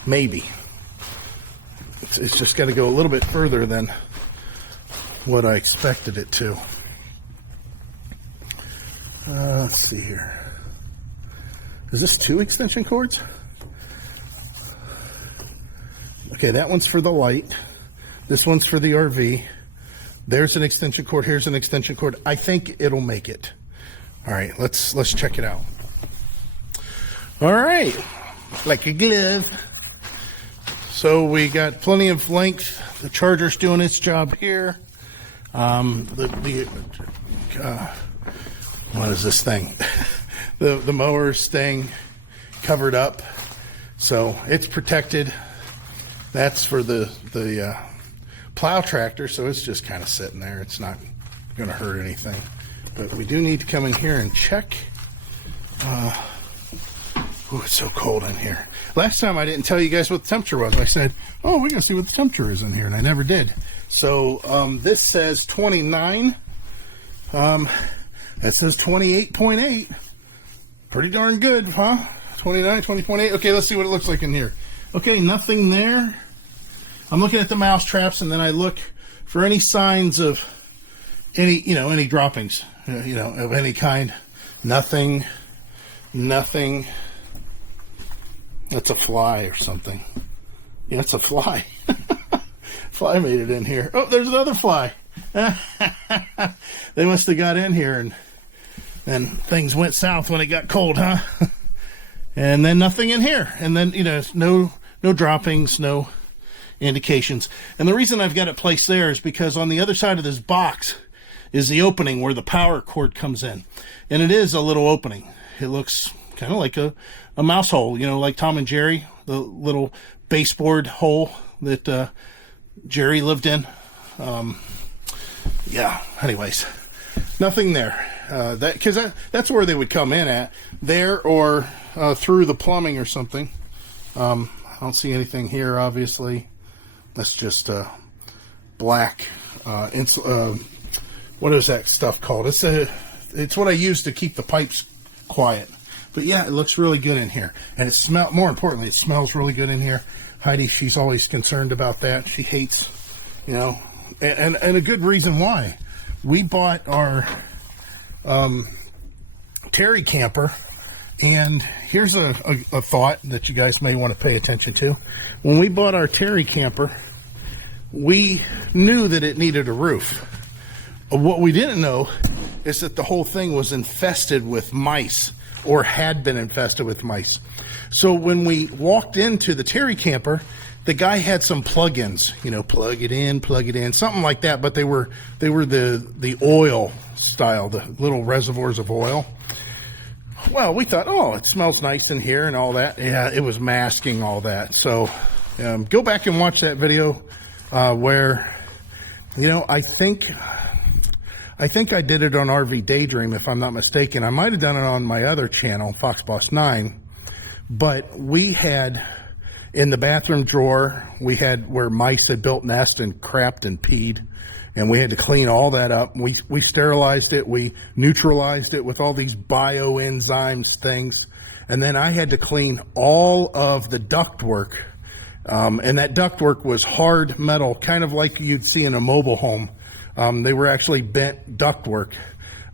Maybe. It's just got to go a little bit further than what I expected it to. Let's see here. Is this 2 extension cords? Okay, that one's for the light. This one's for the RV. There's an extension cord. Here's an extension cord. I think it'll make it. All right, let's check it out. All right, like a glove. So we got plenty of length. The charger's doing its job here. What is this thing? the mower's staying covered up, so it's protected. That's for the plow tractor, so it's just kind of sitting there. It's not going to hurt anything. But we do need to come in here and check. Oh, it's so cold in here. Last time I didn't tell you guys what the temperature was. I said, oh, we're going to see what the temperature is in here, and I never did. So this says 29. That says 28.8. Pretty darn good, huh? 29, 20.8. Okay, let's see what it looks like in here. Okay, nothing there. I'm looking at the mouse traps, and then I look for any signs of any droppings, of any kind. Nothing. That's a fly or something. Yeah, it's a fly. Fly made it in here. Oh, there's another fly. They must have got in here and then things went south when it got cold, huh? And then nothing in here. And then, no droppings, no indications. And the reason I've got it placed there is because on the other side of this box is the opening where the power cord comes in. And it is a little opening. It looks kind of like a mouse hole, like Tom and Jerry, the little baseboard hole that Jerry lived in. Yeah, anyways, nothing there. Because that's where they would come in at, there or through the plumbing or something. I don't see anything here, obviously. That's just black. What is that stuff called? It's what I use to keep the pipes quiet. But yeah, it looks really good in here, and more importantly, it smells really good in here. Heidi, she's always concerned about that. She hates, and a good reason why. We bought our Terry camper, and here's a thought that you guys may want to pay attention to. When we bought our Terry camper, we knew that it needed a roof. What we didn't know is that the whole thing was infested with mice, or had been infested with mice. So when we walked into the Terry camper, the guy had some plug-ins, you know, plug it in, something like that. But they were the oil style, the little reservoirs of oil. Well, we thought, oh, it smells nice in here and all that. Yeah, it was masking all that. So go back and watch that video where, you know, I think I did it on RV Daydream, if I'm not mistaken. I might have done it on my other channel, Fox Boss 9. But we had, in the bathroom drawer, we had where mice had built nests and crapped and peed. And we had to clean all that up. We sterilized it. We neutralized it with all these bioenzymes things. And then I had to clean all of the ductwork. And that ductwork was hard metal, kind of like you'd see in a mobile home. They were actually bent ductwork.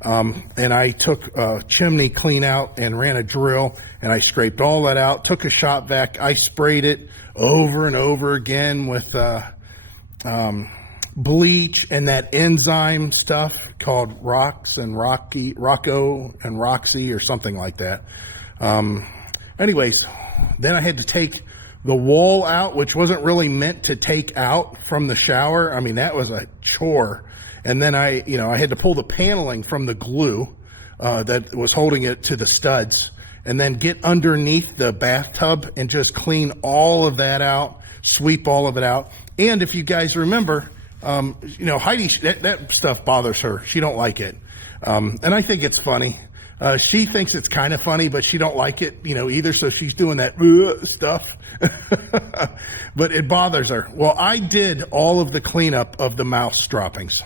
And I took a chimney clean out and ran a drill, and I scraped all that out, took a shop vac. I sprayed it over and over again with bleach and that enzyme stuff called Rocco and Roxy or something like that. Anyways, then I had to take the wall out, which wasn't really meant to take out from the shower. I mean, that was a chore. And then I had to pull the paneling from the glue that was holding it to the studs, and then get underneath the bathtub and just clean all of that out, sweep all of it out. And if you guys remember, Heidi, that stuff bothers her. She don't like it. And I think it's funny. She thinks it's kind of funny, but she don't like it, either. So she's doing that stuff, but it bothers her. Well, I did all of the cleanup of the mouse droppings,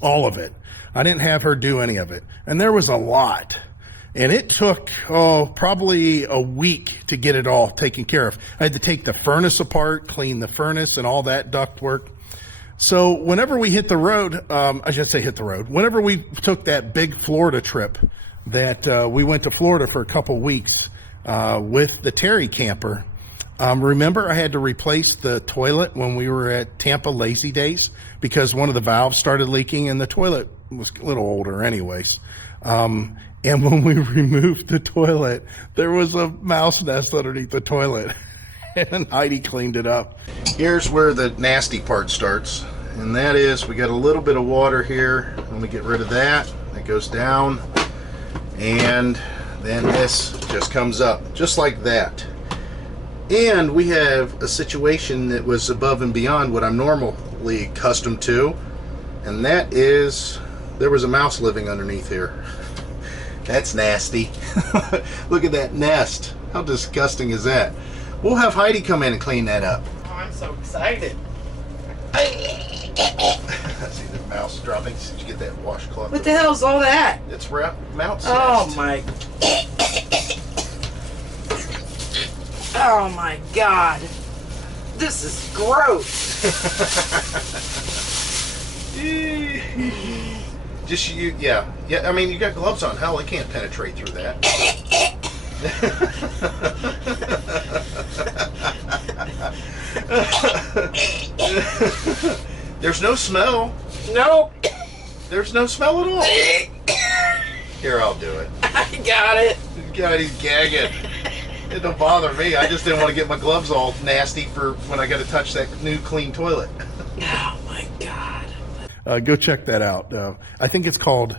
all of it. I didn't have her do any of it. And there was a lot. And it took, probably a week to get it all taken care of. I had to take the furnace apart, clean the furnace and all that ductwork. So whenever we hit the road, whenever we took that big Florida trip that we went to Florida for a couple weeks with the Terry camper, remember I had to replace the toilet when we were at Tampa Lazy Days because one of the valves started leaking and the toilet was a little older anyways. And when we removed the toilet, there was a mouse nest underneath the toilet. And Heidi cleaned it up. Here's where the nasty part starts. And that is, we got a little bit of water here. Let me get rid of that. That goes down. And then this just comes up, just like that. And we have a situation that was above and beyond what I'm normally accustomed to. And that is, there was a mouse living underneath here. That's nasty. Look at that nest. How disgusting is that? We'll have Heidi come in and clean that up. Oh, I'm so excited. See the mouse dropping. Did you get that washcloth? What the hell's all that? It's mouse. Oh my. Oh my God. This is gross. Just you, yeah. I mean, you got gloves on. Hell, it can't penetrate through that. There's no smell. Nope. There's no smell at all. Here, I'll do it. I got it. God, he's gagging. It don't bother me. I just didn't want to get my gloves all nasty for when I got to touch that new clean toilet. Oh my God. Go check that out. I think it's called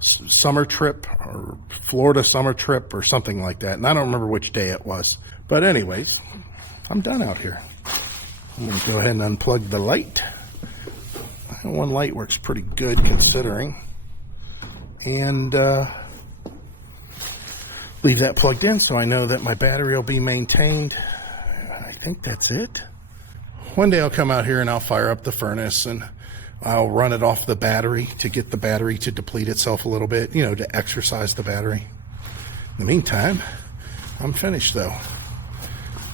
Summer Trip or Florida Summer Trip or something like that. And I don't remember which day it was. But anyways, I'm done out here. I'm going to go ahead and unplug the light. One light works pretty good considering. And leave that plugged in so I know that my battery will be maintained. I think that's it. One day I'll come out here and I'll fire up the furnace and I'll run it off the battery to get the battery to deplete itself a little bit, to exercise the battery. In the meantime, I'm finished though.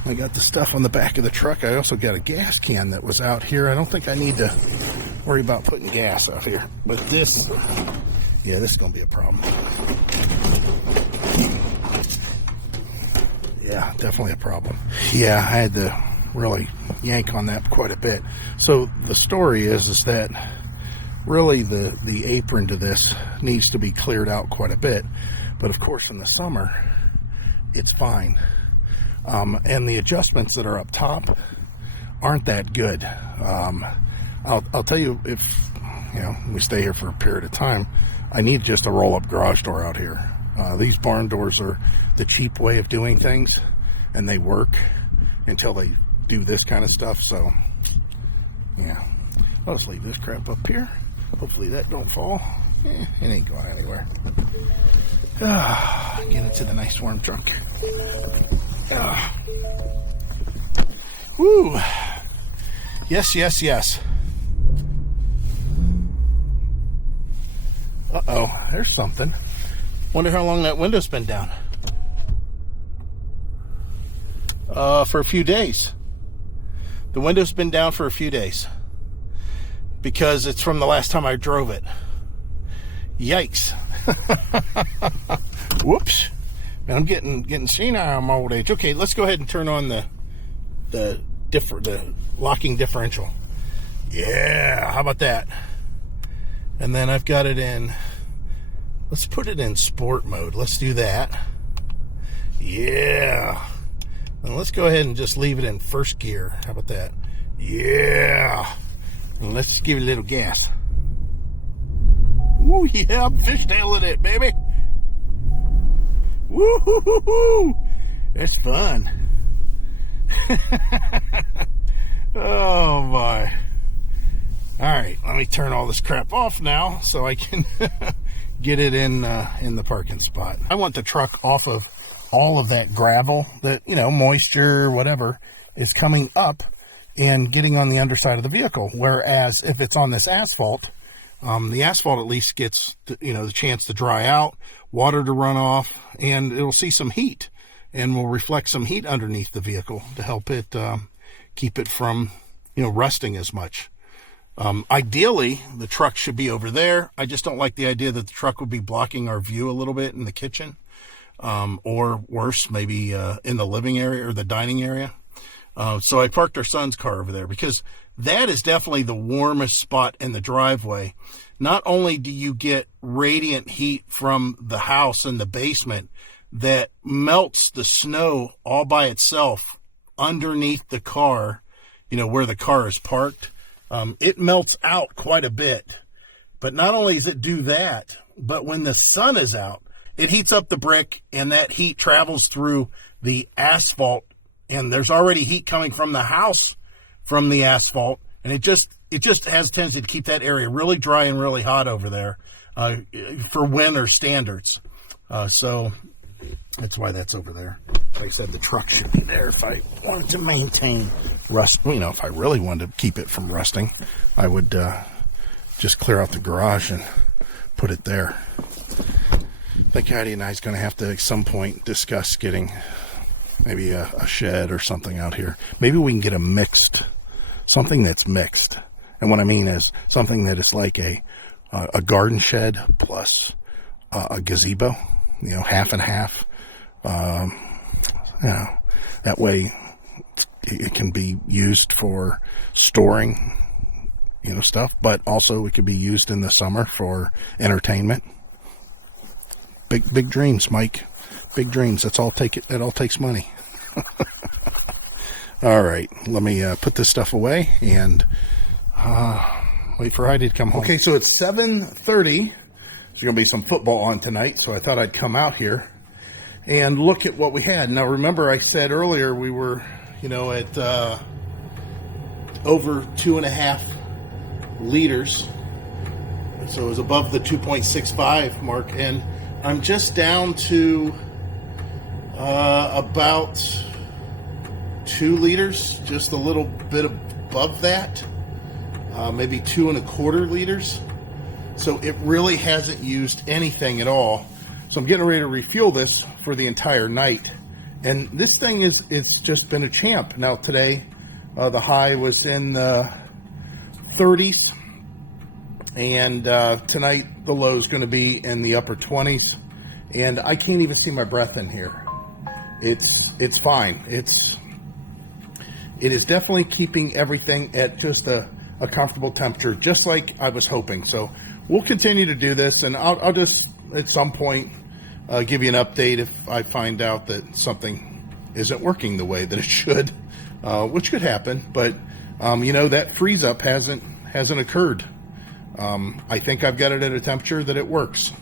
I got the stuff on the back of the truck. I also got a gas can that was out here. I don't think I need to worry about putting gas out here. But this is going to be a problem. Yeah, definitely a problem. Yeah, I had to really yank on that quite a bit. So the story is that really the apron to this needs to be cleared out quite a bit. But of course in the summer, it's fine. And the adjustments that are up top aren't that good. I'll tell you, if we stay here for a period of time, I need just a roll-up garage door out here. These barn doors are the cheap way of doing things, and they work until they do this kind of stuff. So yeah, I'll just leave this crap up here. Hopefully that don't fall. It ain't going anywhere. Get into the nice warm trunk. Woo! Yes, yes, yes. Uh-oh, there's something. Wonder how long that window's been down. For a few days. The window's been down for a few days. Because it's from the last time I drove it. Yikes. Whoops. Man, I'm getting senile in my old age. Okay, let's go ahead and turn on the locking differential. Yeah, how about that? And then I've got it in, let's put it in sport mode. Let's do that. Yeah. And let's go ahead and just leave it in first gear. How about that? Yeah. And let's give it a little gas. Ooh, yeah, I'm fishtailing it, baby. Woo-hoo-hoo-hoo. That's fun. Oh, my. All right, let me turn all this crap off now so I can get it in the parking spot. I want the truck off of all of that gravel that, moisture, whatever, is coming up and getting on the underside of the vehicle. Whereas if it's on this asphalt, the asphalt at least gets, the chance to dry out, water to run off, and it'll see some heat and will reflect some heat underneath the vehicle to help it keep it from, rusting as much. Ideally, the truck should be over there. I just don't like the idea that the truck would be blocking our view a little bit in the kitchen, or worse, maybe in the living area or the dining area. So I parked our son's car over there because that is definitely the warmest spot in the driveway. Not only do you get radiant heat from the house in the basement that melts the snow all by itself underneath the car, where the car is parked. It melts out quite a bit. But not only does it do that, but when the sun is out, it heats up the brick, and that heat travels through the asphalt, and there's already heat coming from the house from the asphalt, and it just has a tendency to keep that area really dry and really hot over there for winter standards. So that's why that's over there. Like I said, the truck should be there if I wanted to maintain rust. If I really wanted to keep it from rusting, I would just clear out the garage and put it there. I think Heidi and I is going to have to at some point discuss getting maybe a shed or something out here. Maybe we can get something that's mixed. And what I mean is something that is like a garden shed plus a gazebo, half and half. That way it can be used for storing, stuff, but also it could be used in the summer for entertainment. Big dreams, Mike. Big dreams. It all takes money. All right, let me put this stuff away and wait for Heidi to come home. Okay, so it's 7:30. There's going to be some football on tonight, so I thought I'd come out here and look at what we had. Now, remember I said earlier we were, at over 2.5 liters. So it was above the 2.65 mark, and I'm just down to about 2 liters, just a little bit above that, maybe 2.25 liters. So it really hasn't used anything at all. So I'm getting ready to refuel this for the entire night. And this thing it's just been a champ. Now today, the high was in the 30s. And tonight, the low is going to be in the upper 20s. And I can't even see my breath in here. It's fine. It is definitely keeping everything at just a comfortable temperature, just like I was hoping. So we'll continue to do this, and I'll just at some point give you an update if I find out that something isn't working the way that it should, which could happen. But you know, that freeze up hasn't occurred. I think I've got it at a temperature that it works.